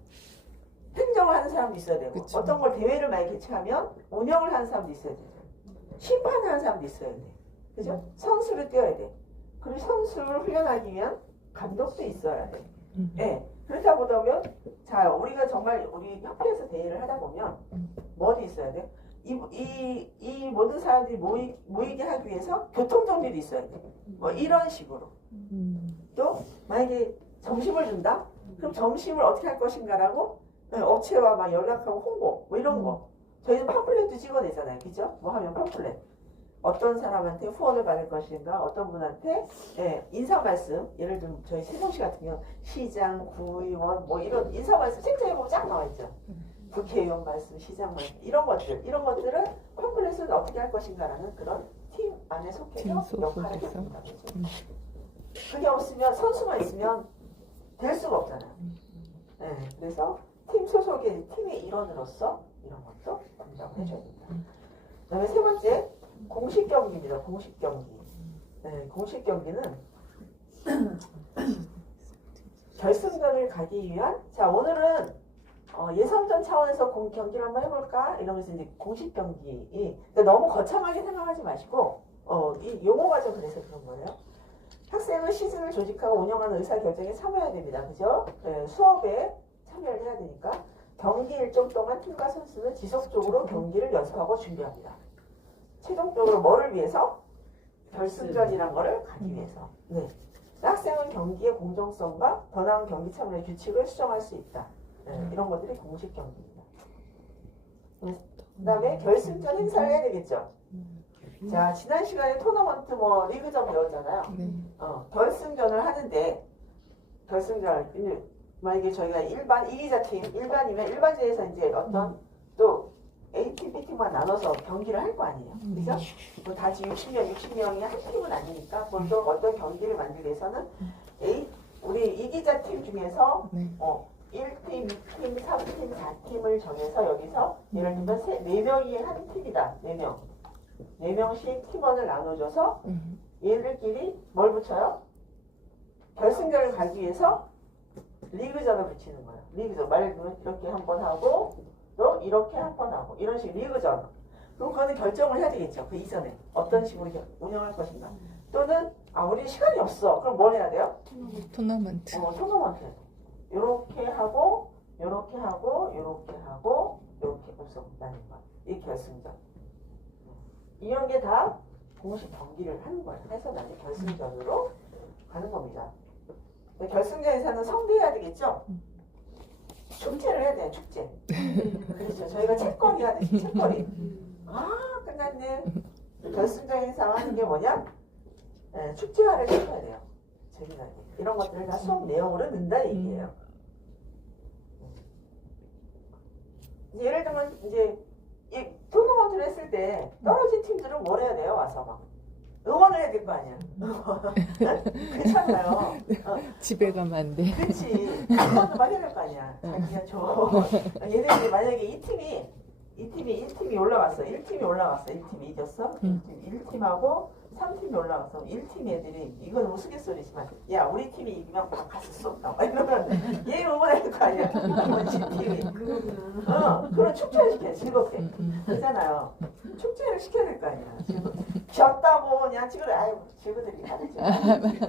행정을 하는 사람도 있어야 되고 그쵸. 어떤 걸 대회를 많이 개최하면 운영을 하는 사람도 있어야 되고 심판을 하는 사람도 있어야 돼. 그죠? 선수를 띄워야 돼. 그리고 선수를 훈련하기 위한 감독도 있어야 돼. 네. 그렇다 보면 자 우리가 정말 우리 협회에서 대회를 하다 보면 뭐도 있어야 돼? 이 모든 사람들이 모이게 하기 위해서 교통정비도 있어야 돼. 뭐 이런 식으로. 또 만약에 점심을 준다? 그럼 점심을 어떻게 할 것인가라고 업체와 막 연락하고 홍보 뭐 이런 거. 저희는 팜플렛도 찍어내잖아요. 그죠? 뭐 하면 팜플렛. 어떤 사람한테 후원을 받을 것인가, 어떤 분한테 인사 말씀, 예를 들면 저희 세종시 같은 경우 시장, 구의원 뭐 이런 인사 말씀 책자에 쫙 나와 있죠. 국회의원 말씀, 시장 말씀 이런 것들은 팜플렛은 어떻게 할 것인가라는 그런 팀 안에 속해서 역할을 합니다. 그게 없으면 선수만 있으면 될 수가 없잖아요. 그래서 팀 소속의 팀의 일원으로서 이런 것도 분담을 해줘야 됩니다. 그 다음에 세 번째 공식 경기입니다. 공식 경기. 공식 경기는 결승전을 가기 위한 자 오늘은 예선전 차원에서 경기를 한번 해볼까? 이러면서 이제 공식 경기. 너무 거창하게 생각하지 마시고, 이 용어가 좀 그래서 그런 거예요. 학생은 시즌을 조직하고 운영하는 의사결정에 참여해야 됩니다. 그죠? 네, 수업에 참여를 해야 되니까. 경기 일정 동안 팀과 선수는 지속적으로 경기를 연습하고 준비합니다. 최종적으로 뭐를 위해서? 결승전이란 거를 가기 위해서. 네. 학생은 경기의 공정성과 더 나은 경기 참여의 규칙을 수정할 수 있다. 네, 이런 것들이 공식 경기입니다. 그 다음에 결승전 행사를 해야 되겠죠. 자, 지난 시간에 토너먼트 리그전 배웠잖아요. 결승전을 하는데, 결승전, 만약에 저희가 일반 1위자 팀, 일반이면 일반제에서 이제 어떤 또 A팀, B팀만 나눠서 경기를 할 거 아니에요. 그죠? 뭐 다 60명이 한 팀은 아니니까, 또 어떤 경기를 만들기 위해서는 우리 이기자 팀 중에서 1팀, 2팀, 3팀, 4팀을 정해서 여기서 예를 들면 4명이 한 팀이다. 4명. 4명씩 팀원을 나눠줘서 얘들끼리 뭘 붙여요? 결승전을 가기 위해서 리그전을 붙이는 거예요. 리그전. 말 그대로 이렇게 한 번 하고 또 이렇게 한 번 하고 이런 식으로 리그전. 그럼 그거는 결정을 해야 되겠죠. 그 이전에 어떤 식으로 운영할 것인가. 또는 우리 시간이 없어. 그럼 뭘 해야 돼요? 토너먼트. 토너먼트. 요렇게 하고 요렇게 하고 요렇게 하고 요렇게 우승하는 거. 이 결승전. 이런 게 다 공식 경기를 하는 거예요. 해서 나중에 결승전으로 가는 겁니다. 결승전에서는 성대해야 되겠죠? 축제를 해야 돼요. 축제. 그렇죠. 저희가 채권이 하듯이 채권이. 끝났네. 결승전에서 하는 게 뭐냐? 축제화를 시켜야 돼요. 재미나게. 이런 것들을 다 수업 내용으로 넣는다 얘기예요. 예를 들면 이제 이 토너먼트를 했을 때 떨어진 팀들은 뭘 해야 돼요? 와서 막 응원을 해야 될 거 아니야. 그렇잖아요. 집에 가면 안 돼. 그렇지. 응원도 많이 해야 될 거 아니야. 자기가 얘네들이 만약에 이 팀이 1팀이 올라갔어. 1팀이 올라갔어. 1팀이 이겼어. 1팀하고 3팀이 올라가서 1팀 애들이 이건 우스갯소리지만 야 우리 팀이 이기면 바카스 쏜다 이러면 얘 응원해야 될 거 아니야. 팀이 그런 축제를 시켜야 즐겁게 그렇잖아요. 축제를 시켜야 될 거 아니야. 졌다고 그냥 친구들이 다르지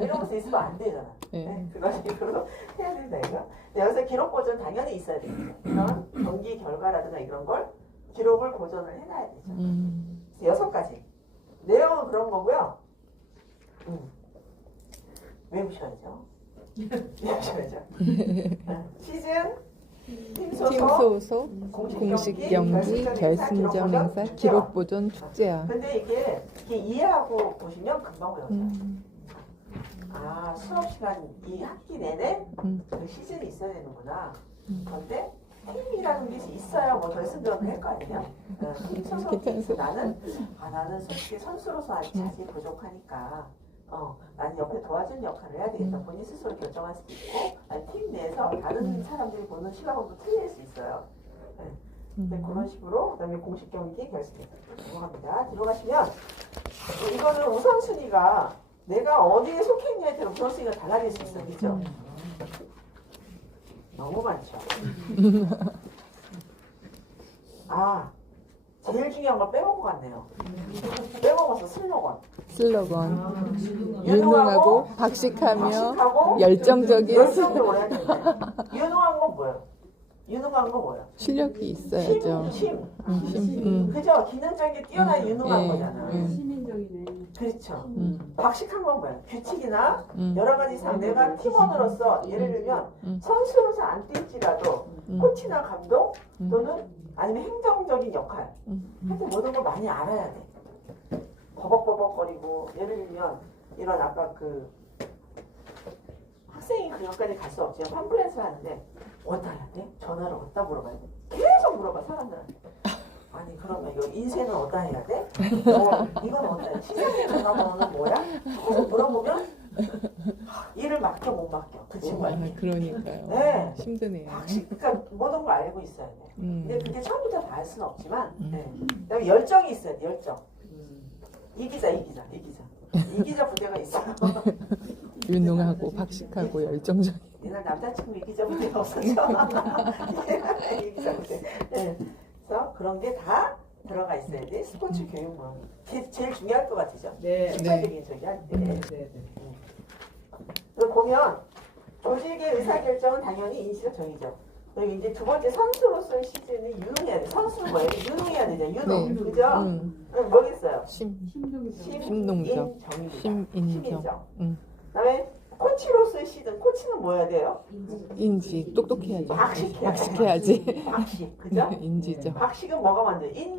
이러면서 있으면 안 되잖아. 네? 그런 식으로 해야 된다 이거. 여기서 기록 보존 당연히 있어야 됩니다. 이런 경기 결과라든가 이런 걸 기록을 보존을 해놔야 되죠. 6가지. 내용은 그런 거고요. 외우셔야죠. 외우셔야죠. 시즌, 팀 소속, 공식 경기, 결승전 행사, 기록 보존, 축제야. 근데 이게 이해하고 보시면 금방 외워져요. 수업 시간 이 학기 내내 그 시즌이 있어야 되는구나. 그런데 팀이라는 게 있어야 결승전을 할 거 아니에요? 팀 소속이 나는 솔직히 선수로서 아직 자질이 부족하니까 나는 옆에 도와주는 역할을 해야 되겠다. 본인 스스로 결정할 수도 있고 팀 내에서 다른 사람들이 보는 시각은 틀릴 수 있어요. 네. 그런 식으로 그다음에 공식 경기 결승 들어갑니다. 들어가시면 이거는 우선순위가 내가 어디에 속해 있냐에 따라 우선순위가 달라질 수 있어요. 그렇죠? 너무 많죠. 제일 중요한 걸 빼먹고 갔네요. 빼먹어서 슬로건. 유능하고 박식하며 열정적인. 열정적으로 해야 되는데. 유능한 건 뭐예요? 유능한 건 뭐예요? 실력이 있어야죠. 그죠? 기능적인 게 뛰어난 유능한 거잖아. 시민적이네. 그렇죠. 박식한 건 뭐야? 규칙이나 여러 가지 상 내가 팀원으로서 예를 들면 선수로서 안 뛸지라도 코치나 감독 또는 아니면 행정적인 역할 하여튼 모든 걸 많이 알아야 돼. 버벅버벅거리고 예를 들면 이런 아까 그 학생이 그것까지 갈 수 없지만 팜플렛을 하는데 어디다 해야 돼? 전화를 어디다 물어봐야 돼? 계속 물어봐 사람들한테. 아니 그러면 이거 인쇄는 어디다 해야 돼? 이건 어디다 해? 시장에 전화번호는 뭐야? 계속 물어보면 일을 맡겨 못 맡겨 그 친구한테. 그러니까요. 네. 힘드네요. 그러니까 모든 걸 알고 있어야 돼. 근데 그게 처음부터 다 할 수는 없지만 그다음에 열정이 있어야 돼. 열정. 이기자 부대가 있어. 유능하고 박식하고 열정적인. 옛날 남자친구 이기자부대가 없었죠. 이기자부대. 네. 그래서 그런 게 다 들어가 있어야 돼. 스포츠 교육만. 제일 중요할 것 같으죠. 네. 실질적인 저기 할 때. 네. 네. 그리고 보면 조직의 의사결정은 당연히 인지적 정의죠. 그리고 이제 두 번째 선수로서의 시즌은 유능해야 돼. 선수는 뭐예요? 유능해야 되잖아. 유능. 네. 그죠? 뭐겠어요? 심동이죠. 심동적. 심인정. 심인정. 그다음에 코치로서의 시즌. 코치는 뭐 해야 돼요? 인지 똑똑해야지. 박식해야지. 박식. 그죠? 인지죠. 박식은 뭐가 만들어? 인.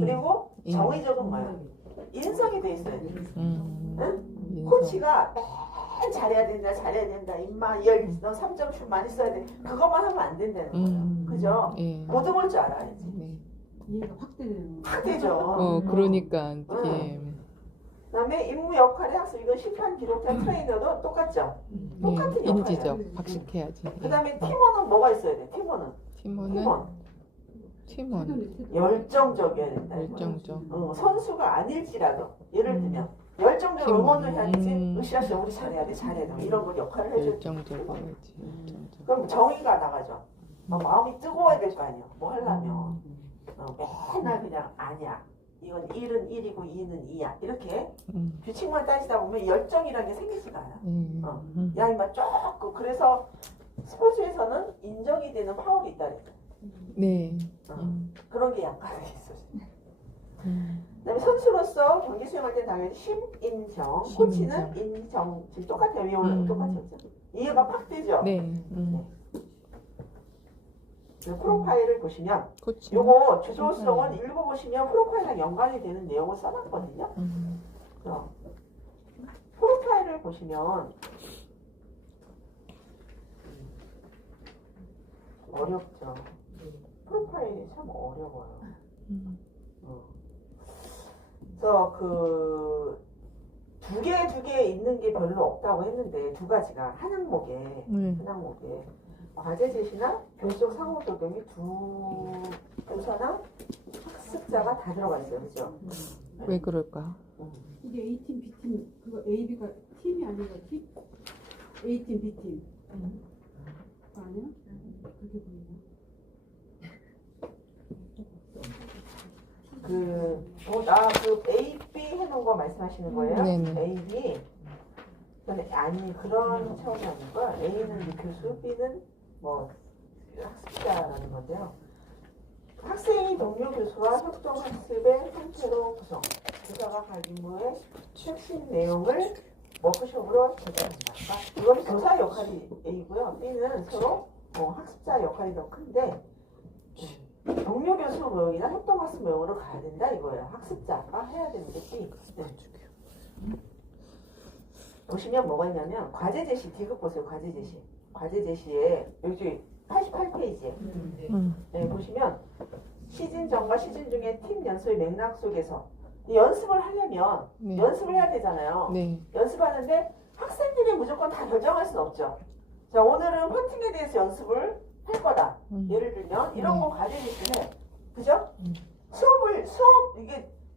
그리고 인. 정의적은 뭐예요? 인성이 돼 있어야 돼. 인성. 코치가 맨 잘해야 된다. 임마, 너 3점 슛 많이 써야 돼. 그것만 하면 안 된다는 거예요. 그죠? 예. 보듬을 줄 알아야지. 네. 이해가 확 되는. 확 되죠. 그러니까 이게 그다음에 임무 역할의 학습. 이건 심판, 기록자, 트레이너도 똑같죠. 똑같은 예, 역할이에요. 인지적. 박식해야지. 그다음에 팀원은 뭐가 있어야 돼? 팀원. 열정적이어야 된다. 열정적. 선수가 아닐지라도 예를 들면 열정적 응원도 해야 되지. 으쌰으쌰 우리 잘해야 돼. 이런 걸 역할을 해줘야 돼. 열정적이야지. 열정적. 그럼 정의가 나가죠. 마음이 뜨거워야 될 거 아니야. 뭐 하려면 맨날 그냥 아니야. 이건 1은 1이고 2는 2야. 이렇게 규칙만 따지다 보면 열정이라는 게 생기지가 않아. 야 이마 조금. 그래서 스포츠에서는 인정이 되는 파울이 있다 그랬죠. 네. 그런 게 약간은 있어. 그다음에 선수로서 경기 수행할 때 당연히 심인정, 코치는 인정. 지금 똑같아요. 위에 올라가 똑같죠. 이해가 팍 되죠. 네. 프로파일을 보시면 코치. 요거 주도성은 읽어보시면 프로파일이랑 연관이 되는 내용을 써놨거든요. 그래서 프로파일을 보시면 어렵죠. 프로파일이 참 어려워요. 그래서 그 두 개 있는 게 별로 없다고 했는데 두 가지가 한 항목에 과제 제시나 교수적 상호 적용이 두 교사나 학습자가 다 들어가 있어요, 그렇죠? 왜 그럴까? 이게 A팀, B팀, 그거 A, B가 팀이 아니라 팀? A팀, B팀. 아니야? 그렇게 보이나? 그 A, B 해놓은 거 말씀하시는 거예요? 네네. A, B. 아니 그런 차원이 아니고 A는 교수, B는 뭐 학습자라는 건데요. 학생이 동료 교수와 협동학습의 형태로 구성. 교사가 각 임무의 핵심 내용을 워크숍으로 제작합니다. 이건 교사 역할이 A고요. B는 서로 학습자 역할이 더 큰데 동료 교수 모형이나 협동학습 모형으로 가야 된다 이거예요. 학습자가 해야 되는 게 B. 보시면 뭐가 있냐면 과제 제시, 디귿 보세요. 과제 제시. 과제 제시에 여기 88페이지에 네, 보시면 시즌 전과 시즌 중에 팀 연습의 맥락 속에서 연습을 하려면 연습을 해야 되잖아요. 연습하는데 학생들이 무조건 다 결정할 수는 없죠. 자, 오늘은 퍼팅에 대해서 연습을 할 거다. 예를 들면 이런 거 과제 제시를 해. 그죠? 수업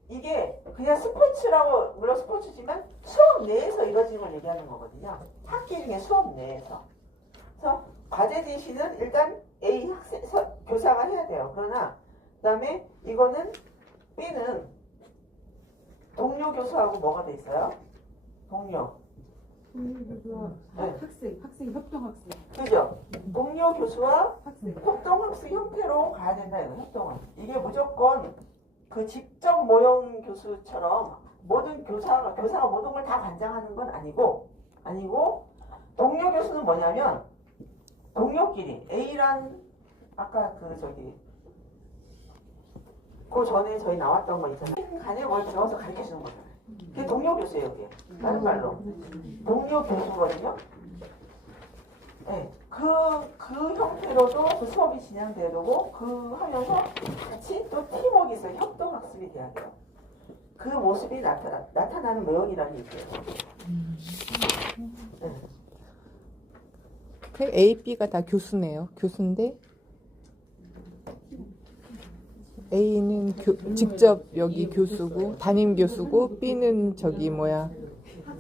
이게 그냥 스포츠라고 물론 스포츠지만 수업 내에서 이루어지는 걸 얘기하는 거거든요. 학기 중에 수업 내에서. 그래서 과제 제시는 일단 A 교사가 해야 돼요. 그러나 그다음에 이거는 B는 동료 교수하고 뭐가 돼 있어요? 동료 교수와 학생 협동학습. 그죠? 동료 교수와 학생. 협동학습 형태로 가야 된다 이거 협동은. 이게 무조건 그 직접 모형 교수처럼 모든 교사가 모든 걸 다 관장하는 건 아니고 동료 교수는 뭐냐면 동료끼리 A란 아까 그 전에 저희 나왔던 거 있잖아요. 간에 뭘 배워서 가르쳐 주는 거잖아요. 그게 동료 교수예요, 그게. 다른 말로. 동료 교수거든요. 네. 그 형태로도 그 수업이 진행되고 하면서 같이 또 팀워크가 있어요. 협동학습이 돼야 돼요. 그 모습이 나타나는 모형이라는 얘기예요. 네. A, B가 다 교수네요. 교수인데 A는 직접 여기 교수고 담임 교수고 B는 저기 뭐야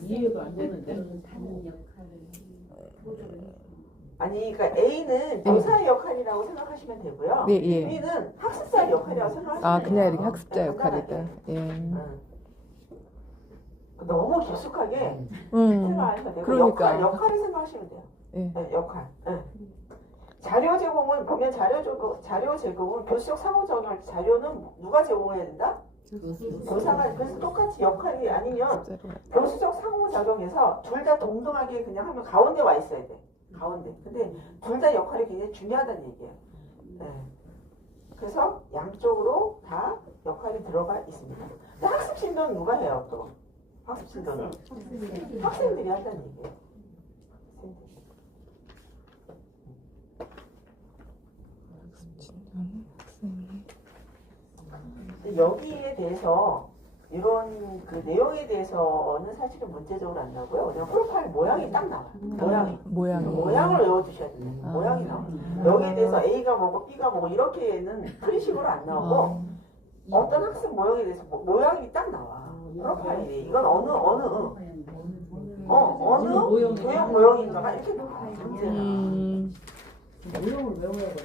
이해가 안 되는데. 아니, 그러니까 A는 교사의 역할이라고 생각하시면 되고요. 네, 예. B는 학습자의 역할이라고 생각하시면 아, 돼요. 그냥 이렇게 학습자 네, 역할이다. 간단하게. 예. 응. 너무 깊숙하게 음. 생각하셔야 되고 그러니까. 역할을 생각하시면 돼요. 예. 네, 역할. 네. 자료 제공은 보면 자료 제공은 교수적 상호작용할 자료는 누가 제공해야 된다? 교사가. 그래서 똑같이 역할이 아니면 학습자로. 교수적 상호작용에서 둘 다 동등하게 그냥 하면 가운데 와 있어야 돼. 가운데. 근데 둘 다 역할이 굉장히 중요하다는 얘기예요. 네. 그래서 양쪽으로 다 역할이 들어가 있습니다. 근데 학습 진도는 누가 해요 또? 학습 진도는 학생들이 한다는 얘기예요. 여기에 대해서 이런 그 내용에 대해서는 사실은 문제적으로 안 나고요. 그냥 프로파일 모양이 딱 나와요. 모양을 외워두셔야 돼요. 모양이 나와요. 여기에 대해서 A가 뭐고 B가 뭐고 이렇게는 프리식으로 안 나오고 어떤 학습 모형에 대해서 모양이 딱 나와. 프로파일이 이건 어느 교육 모형인가가 이렇게 나와요.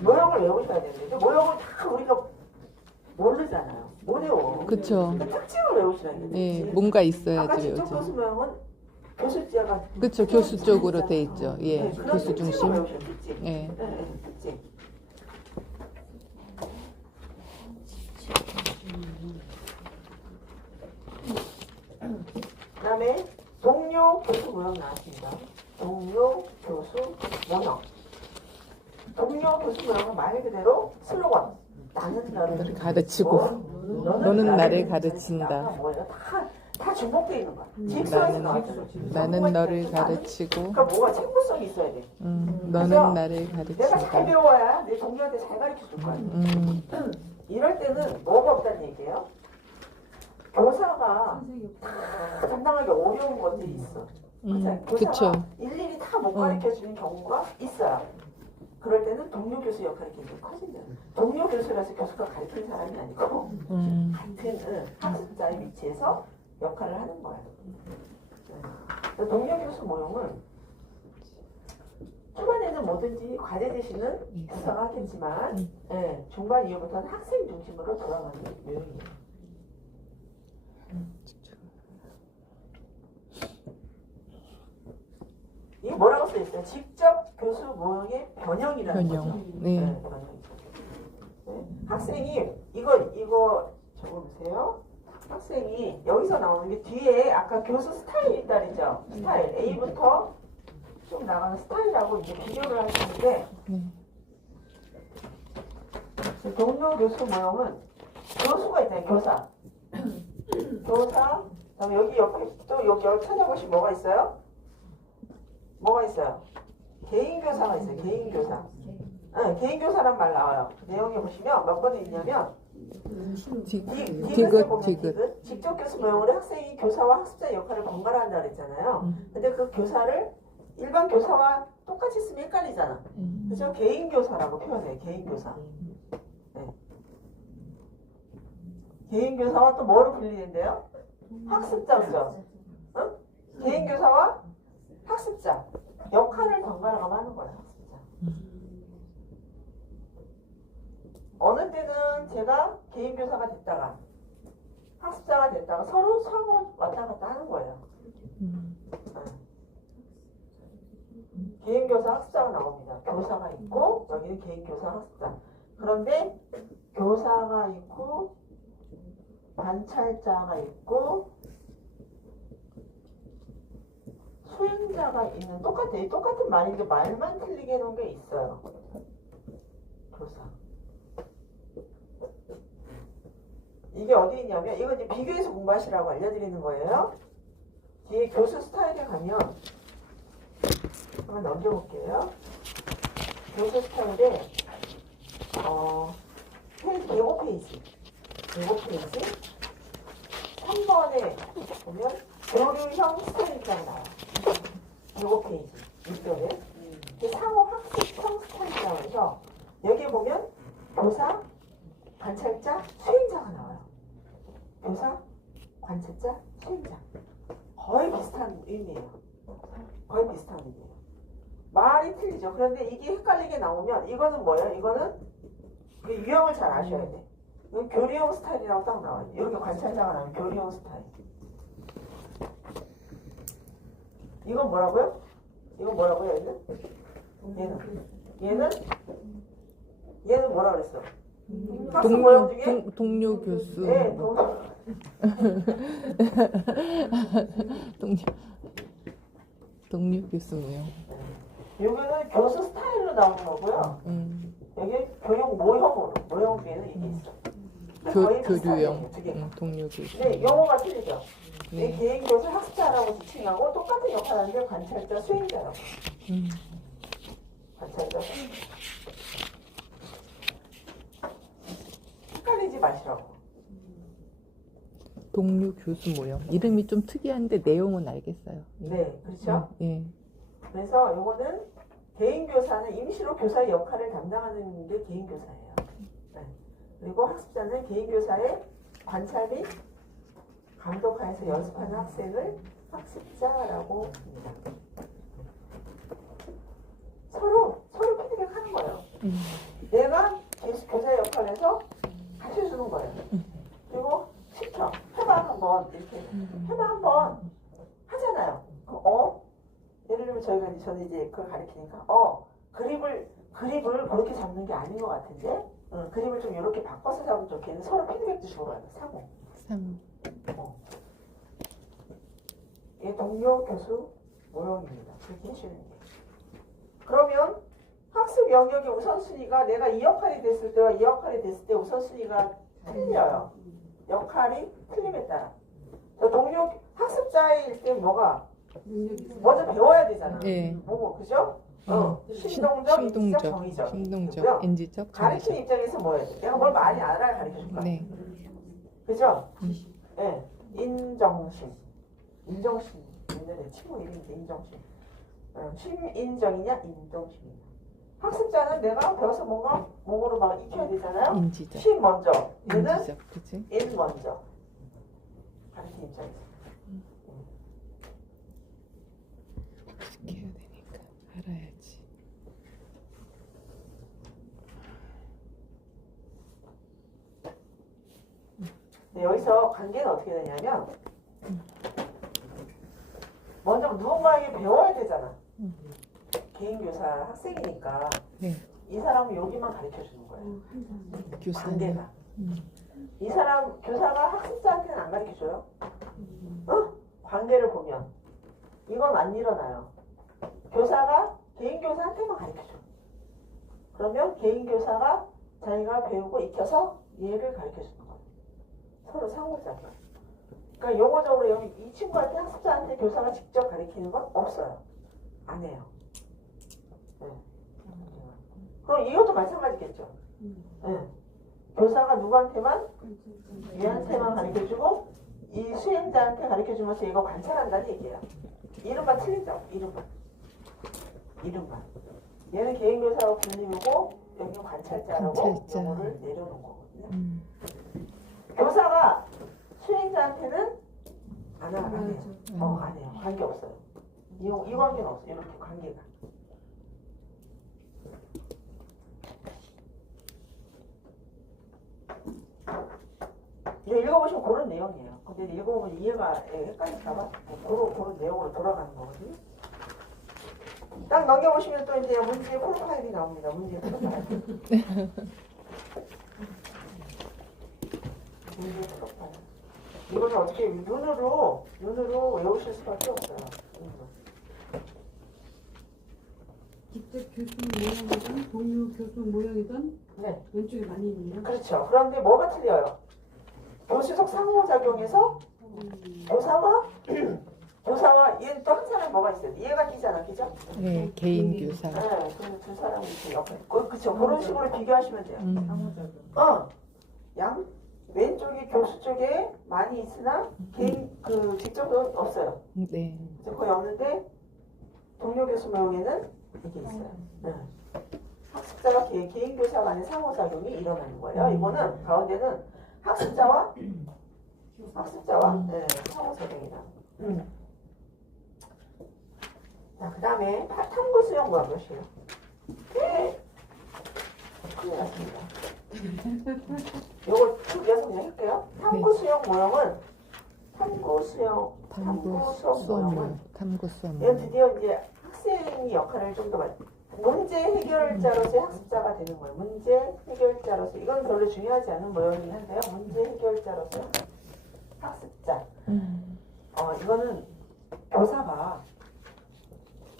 모형을 외우셔야 되는데 모형을 다 우리가 모르잖아요. 못 외워. 그쵸. 그러니까 특징을 외우시라는 게 예, 뭔가 아까 있어야지 직접 외우죠. 교수 모형은 교수지가 그쵸, 교수 쪽으로 돼 있죠. 예, 네, 그런 교수 특징을 중심. 외우셔요. 특징. 예. 네, 네, 특징. 그다음에 동료 교수 모형 나왔습니다. 동료 교수 모형. 동료 교수 모형은 말 그대로 슬로건. 나는 너를 가르치고 너는 나를 가르친다. 뭐예요? 다 중복되어 있는 거야. 직선에서 나왔잖아. 나는 너를 가르치고 그러니까 뭐가 책무성이 있어야 돼. 너는 나를 내가 잘 가르친다. 배워야 내 동료한테 잘 가르쳐 줄 거야. 이럴 때는 뭐가 없다는 얘기예요? 교사가 감당하기 어려운 것들이 있어. 교사가 그쵸. 일일이 다 못 가르쳐 주는 경우가 있어요. 그럴 때는 동료 교수 역할이 굉장히 커진대요. 동료 교수라서 교수가 가르치는 사람이 아니고 같은 학습자의 위치에서 역할을 하는 거예요. 동료 교수 모형은 초반에는 뭐든지 과제 제시는 교사가 하겠지만 중반 이후부터는 학생 중심으로 돌아가는 모형이에요. 이게 뭐라고 써있어요? 직접 교수 모형의 변형이라는 거죠. 네. 변형이죠. 네. 학생이 이거 적어보세요. 학생이 여기서 나오는 게 뒤에 아까 교수 스타일이 있다 그랬죠? 스타일 A부터 쭉 나가는 스타일하고 이제 비교를 하시는데 동료 교수 모형은 교수가 있잖아요. 교사. 그다음에 여기 옆에 또 여기 찾아보시면 뭐가 있어요? 뭐가 있어요? 개인 교사가 있어요. 개인 교사. 개인 교사란 말 나와요. 내용에 보시면 몇 번에 있냐면 디귿. 직접 교수 모형으로 학생이 교사와 학습자의 역할을 번갈아 한다 그랬잖아요. 근데 그 교사를 일반 교사와 똑같이 쓰면 헷갈리잖아. 그죠? 개인 교사라고 표현해요. 개인 교사. 네. 개인 교사와 또 뭐로 불리는데요? 학습자, 그죠? 응? 개인 교사와 학습자. 역할을 번갈아 가면 하는 거예요. 학습자. 어느 때는 제가 개인 교사가 됐다가 학습자가 됐다가 서로 왔다 갔다 하는 거예요. 개인 교사 학습자가 나옵니다. 교사가 있고 여기는 개인 교사 학습자. 그런데 교사가 있고 관찰자가 있고 수행자가 있는 똑같은 말인데 말만 틀리게 해놓은 게 있어요. 교사. 이게 어디 있냐면 이거 이제 비교해서 공부하시라고 알려드리는 거예요. 뒤에 교수 스타일에 가면 한번 넘겨볼게요. 교수 스타일에 페이지 105페이지 3번에 보면 교류형 스타일이라고 나와요. 105페이지 6절에 상호 학습형 스타일이라고 해서 여기에 보면 교사, 관찰자, 수행자가 나와요. 교사, 관찰자, 수행자. 거의 비슷한 의미예요. 거의 비슷한 의미예요. 말이 틀리죠. 그런데 이게 헷갈리게 나오면 이거는 뭐예요? 이거는 그 유형을 잘 아셔야 돼. 이건 교리형 스타일이라고 딱 나와요. 이렇게 관찰자가 나오면 교리형 스타일. 이건 뭐라고요? 이건 뭐라고요? 얘는 뭐라 그랬어? 학습 모형 중에 동료 교수. 네, 동료 교수 모형. 여기는 교수 스타일로 나오는 거고요. 여기 교육 모형 뒤에는 이게 있어. 거의 교류형. 비슷하네요, 두 개가. 동료 교수. 네, 용어가 틀리죠. 네. 이 개인 교수 학습자라고 지칭하고 똑같은 역할을 하는데 관찰자, 수행자라고. 관찰자, 수행자. 헷갈리지 마시라고. 동료 교수 모형. 이름이 좀 특이한데 내용은 알겠어요. 네, 그렇죠? 예. 그래서 요거는 개인 교사는 임시로 교사의 역할을 담당하는 게 개인 교사예요. 네. 그리고 학습자는 개인 교사의 관찰 및 감독하에서 연습하는 학생을 학습자라고 합니다. 서로 피드백하는 거예요. 내가 교사의 역할을 해서 가르쳐주는 거예요. 그리고 시켜. 해봐 한번 이렇게 해봐 한번 하잖아요. 예를 들면 저는 이제 그걸 가르치니까 그립을 그렇게 잡는 게 아닌 것 같은데 그립을 좀 이렇게 바꿔서 잡으면 좋겠는데 서로 피드백도 주고 가요. 상호. 이게 동료 교수 모형입니다. 그렇게 해주는 게. 그러면 학습 영역의 우선순위가 내가 이 역할이 됐을 때와 이 역할이 됐을 때 우선순위가 틀려요. 역할이 틀림에 따라. 동료 학습자일 때 뭐가 먼저 배워야 되잖아. 예. 그죠? 신동적, 인지적, 정의적. 신동적, 인지적, 가르치는 입장에서 뭐예요? 내가 뭘 많이 알아야 가르쳐줄 거야. 네. 그죠? 예. 인정심. 옛날에 친구 이름인데 인정심. 심인정이냐 인정심이냐. 학습자는 내가 배워서 뭔가 몸으로 막 익혀야 되잖아요. 인지적. 심 먼저. 얘는 인지적, 그치? 인 먼저. 가르치는 입장에서. 학습해야 되니까 알아야지. 네, 여기서 관계는 어떻게 되냐면 먼저 누군가에게 배워야 되잖아. 개인 교사 학생이니까 네. 이 사람은 여기만 가르쳐 주는 거예요. 교사는. 관계가. 이 사람 교사가 학습자한테는 안 가르쳐 줘요. 관계를 보면 이건 안 일어나요. 교사가 개인 교사한테만 가르쳐 줘. 그러면 개인 교사가 자기가 배우고 익혀서 얘를 가르쳐 주는 거예요. 서로 상호작용. 그러니까 용어적으로 여기 이 친구한테 학습자한테 교사가 직접 가르치는 건 없어요. 안 해요. 네. 그럼 이것도 마찬가지겠죠. 네. 교사가 누구한테만 얘한테만 가르쳐주고 이 수행자한테 가르쳐주면서 이거 관찰한다는 얘기예요. 이름만 틀리죠. 이름만. 얘는 개인 교사하고 불리고 여기는 관찰자라고 관찰자. 용어를 내려놓은 거거든요. 교사가 수행자한테는 안 해요. 안 해요. 관계 없어요. 이 관계는 없어요. 이렇게 관계가. 읽어보시면 그런 내용이에요. 근데 읽어보면 이해가 헷갈릴까봐 그런 내용으로 돌아가는 거거든요. 딱 넘겨보시면 또 이제 문제의 프로파일이 나옵니다. 문제의 프로파일. 문제의 프로파일. 이거는 어떻게 눈으로 외우실 수밖에 없어요. 직접 교수 모형이든 동료 교수 모형이든 네. 왼쪽에 많이 있네요. 그렇죠. 그런데 뭐가 틀려요? 교수적 상호작용에서 교사와 얘는 또 한 사람이 뭐가 있어요? 얘가 끼잖아, 그죠? 네, 개인 교사. 네, 그 두 사람이 이렇게 옆에. 그렇죠. 그런 식으로 비교하시면 돼요. 양 왼쪽이 교수 쪽에 많이 있으나 개인 그 직접은 없어요. 네. 거의 없는데 동료 교수 모형에는 이게 있어요. 네. 학습자와 개인 교사 간의 상호작용이 일어나는 거예요. 이거는 가운데는 학습자와 상호작용이다. 자, 그 다음 다음에 탐구 수영 모양 몇이에요? 큰일 났습니다. 요거 준비해서 그냥 할게요. 탐구 수영 모형은 탐구 수업 모형. 탐구 수업 이건 드디어 이제 학생이 역할을 좀 더 문제 해결자로서의 학습자가 되는 거예요. 문제 해결자로서 이건 별로 중요하지 않은 모형이긴 한데요. 문제 해결자로서 학습자. 이거는 교사가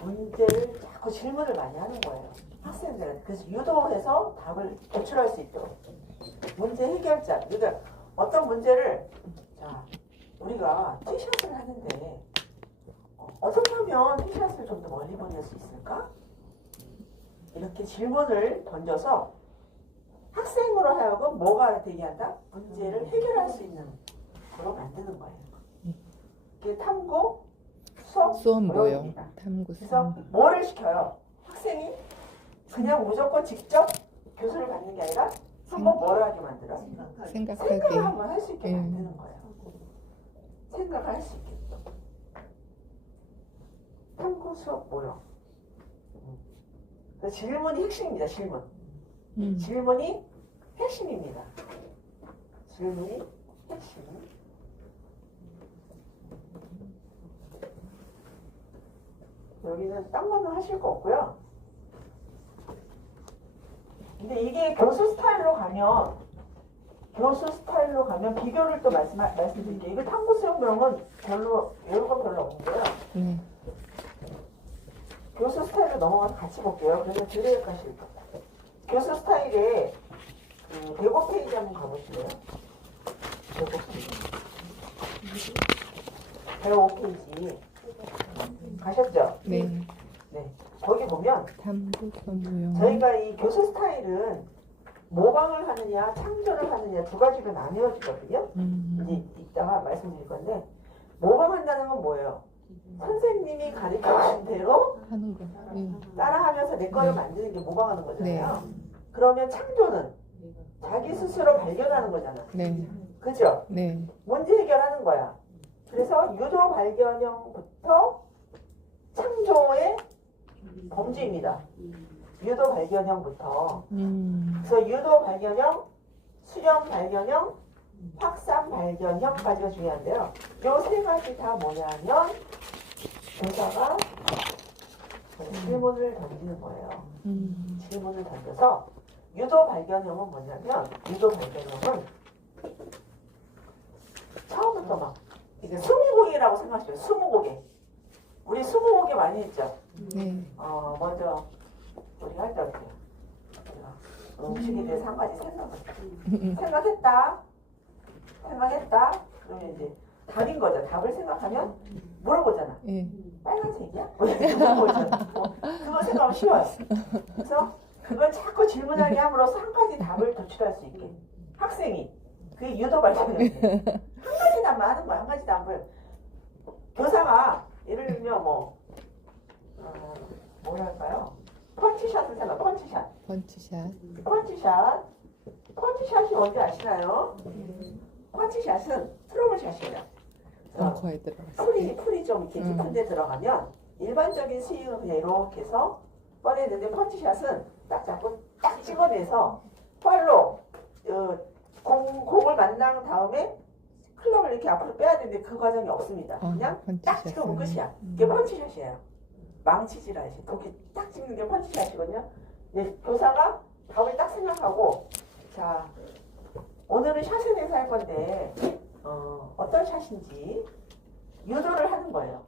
문제를 자꾸 질문을 많이 하는 거예요. 학생들은 그래서 유도해서 답을 도출할 수 있도록 문제 해결자. 그러니까 어떤 문제를 자 우리가 티샷을 하는데 어떻게 하면 티샷을 좀 더 멀리 보낼 수 있을까? 이렇게 질문을 던져서 학생으로 하여금 뭐가 되게 한다? 문제를 해결할 수 있는 그로 만드는 거예요. 이게 탐구 수업 모형 모형입니다. 탐구 그래서 수업 뭐를 시켜요? 학생이 그냥 무조건 직접 교수를 받는 게 아니라 한번 뭘 하게 만들어? 생각하게 생각을 한번 할 수 있게 예. 만드는 거예요. 생각을 할 수 있게. 탐구 수업 모형. 그래서 질문이 핵심입니다. 질문. 질문이 핵심입니다. 질문이 핵심. 여기는 딴 거는 하실 거 없고요. 근데 이게 교수 스타일로 가면 비교를 또 말씀드릴게요. 이거 탐구 수업 모형은 별로 이런 건 별로 없는데요. 교수 스타일로 넘어가서 같이 볼게요. 그래서 드레이까지 교수 스타일에 105페이지 한번 가보실래요? 105페이지 가셨죠? 네. 네. 거기 보면 탐구 수업 모형 저희가 이 교수 스타일은 모방을 하느냐 창조를 하느냐 두 가지로 나뉘어지거든요. 이제 이따가 말씀드릴 건데 모방한다는 건 뭐예요? 선생님이 가르쳐주신 대로 하는 거 따라하면서 내 거를 네. 만드는 게 모방하는 거잖아요. 그러면 창조는 자기 스스로 발견하는 거잖아. 네. 그죠? 네. 문제 해결하는 거야. 그래서 유도 발견형부터 창조의 범주입니다. 유도 발견형부터. 그래서 유도 발견형, 수렴 발견형, 확산 발견형까지가 중요한데요. 요 세 가지 다 뭐냐면 교사가 질문을 던지는 거예요. 질문을 던져서 유도 발견형은 뭐냐면 유도 발견형은 처음부터 막 이제 스무고개라고 생각하시죠. 스무고개. 우리 스무고개 많이 했죠. 네. 먼저 우리 할 때 어때요? 음식에 대해서 한 가지 생각했다. 그러면 이제 답인 거죠. 답을 생각하면 물어보잖아. 예. 빨간색이야? 물어보잖아. 그거 생각하면 쉬워요. 그래서 그걸 자꾸 질문하게 함으로써 한 가지 답을 도출할 수 있게. 학생이 그게 유도 발견이에요. 한 가지 답만 하는 거야. 한 가지 답을. 교사가 예를 들면 뭐랄까요? 펀치샷을 생각. 펀치샷. 펀치샷이 뭔지 아시나요? 펀치샷은 트러블샷이에요. 벙커에 들어가. 풀이 좀 이렇게 깊은 데 들어가면 일반적인 스윙은 그냥 이렇게 해서 뻔했는데 펀치샷은 딱 잡고 딱 찍어내서 팔로 공을 만난 다음에 클럽을 이렇게 앞으로 빼야 되는데 그 과정이 없습니다. 그냥 딱 찍으면 끝이야. 이게 펀치샷이에요. 망치질 않으시. 그렇게 딱 찍는 게 펀치샷이거든요. 교사가 답을 딱 생각하고 자 오늘은 샷에 대해서 할 건데 어떤 샷인지 유도를 하는 거예요.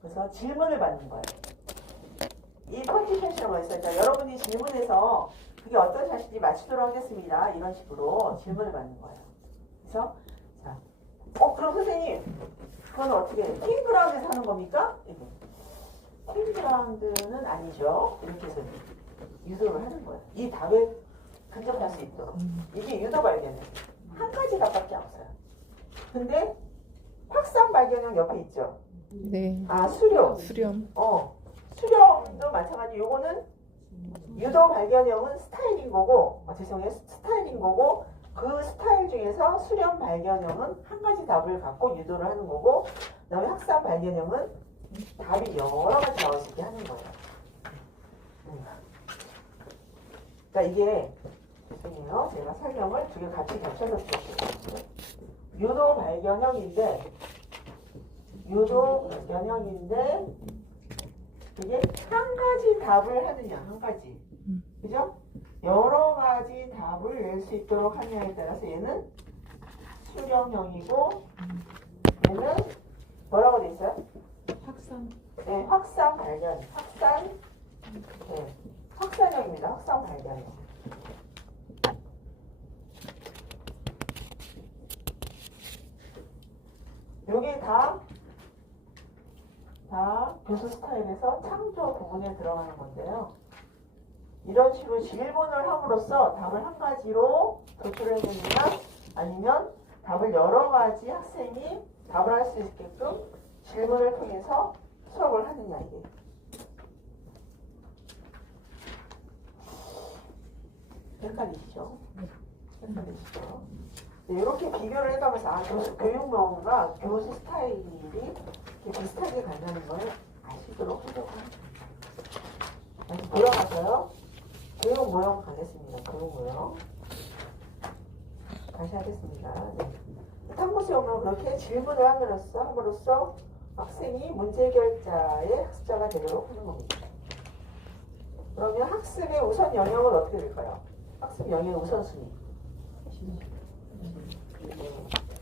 그래서 질문을 받는 거예요. 이 펀치샷이라고 했어요. 자, 여러분이 질문해서 그게 어떤 샷인지 맞추도록 하겠습니다. 이런 식으로 질문을 받는 거예요. 그래서 자, 그럼 선생님 그건 어떻게 해요? 팀그라운드에서 하는 겁니까? 팀그라운드는 아니죠. 이렇게 해서 유도를 하는 거예요. 이 답을 근접할 수 있도록. 이게 유도 발견이에요. 한 가지 답밖에 없어요. 근데 확산 발견형 옆에 있죠. 네. 수렴. 수렴도 마찬가지. 요거는 유도 발견형은 스타일인 거고, 스타일인 거고, 그 스타일 중에서 수렴 발견형은 한 가지 답을 갖고 유도를 하는 거고, 그다음에 확산 발견형은 답이 여러 가지 나올 수 있게 하는 거예요. 자, 이게 죄송해요. 제가 설명을 두 개 같이 겹쳐서 드렸어요. 유도 발견형인데 이게 한 가지 답을 하느냐, 한 가지. 그죠? 여러 가지 답을 낼 수 있도록 하느냐에 따라서 얘는 수령형이고 얘는 뭐라고 돼 있어요? 확산. 네, 확산 발견. 네, 확산형입니다. 확산 발견. 요게 다 교수 스타일에서 창조 부분에 들어가는 건데요. 이런 식으로 질문을 함으로써 답을 한 가지로 도출해내느냐 아니면 답을 여러 가지 학생이 답을 할 수 있게끔 질문을 통해서 수업을 하느냐 이게. 헷갈리시죠? 네, 이렇게 비교를 해가면서 교육명과 교수 스타일이 이렇게 비슷하게 간다는 걸 아시도록 하려고 합니다. 다시 돌아가서요. 교육 모형 가겠습니다. 교육 모형. 다시 하겠습니다. 네. 탐구 시험은 그렇게 질문을 함으로써 학생이 문제 해결자의 학습자가 되도록 하는 겁니다. 그러면 학습의 우선 영역은 어떻게 될까요? 학습 영역의 우선순위.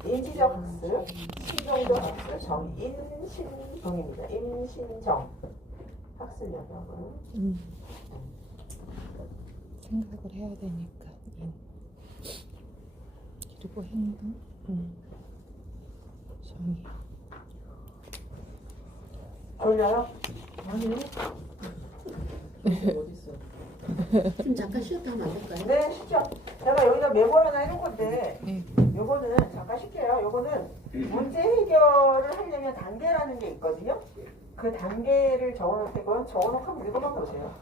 인지적 학습, 신경적 학습, 인신정입니다. 인신정 학습 영역은 생각을 해야 되니까 그리고 행동 정의 졸려요? 좀 잠깐 쉬었다 하면 안 될까요? 네, 쉽죠. 제가 여기다 메모를 하나 해놓은 건데 네. 요거는 잠깐 쉴게요. 요거는 문제 해결을 하려면 단계라는 게 있거든요. 그 단계를 적어놓을 때 그건 적어놓고 한번 읽어봐 보세요.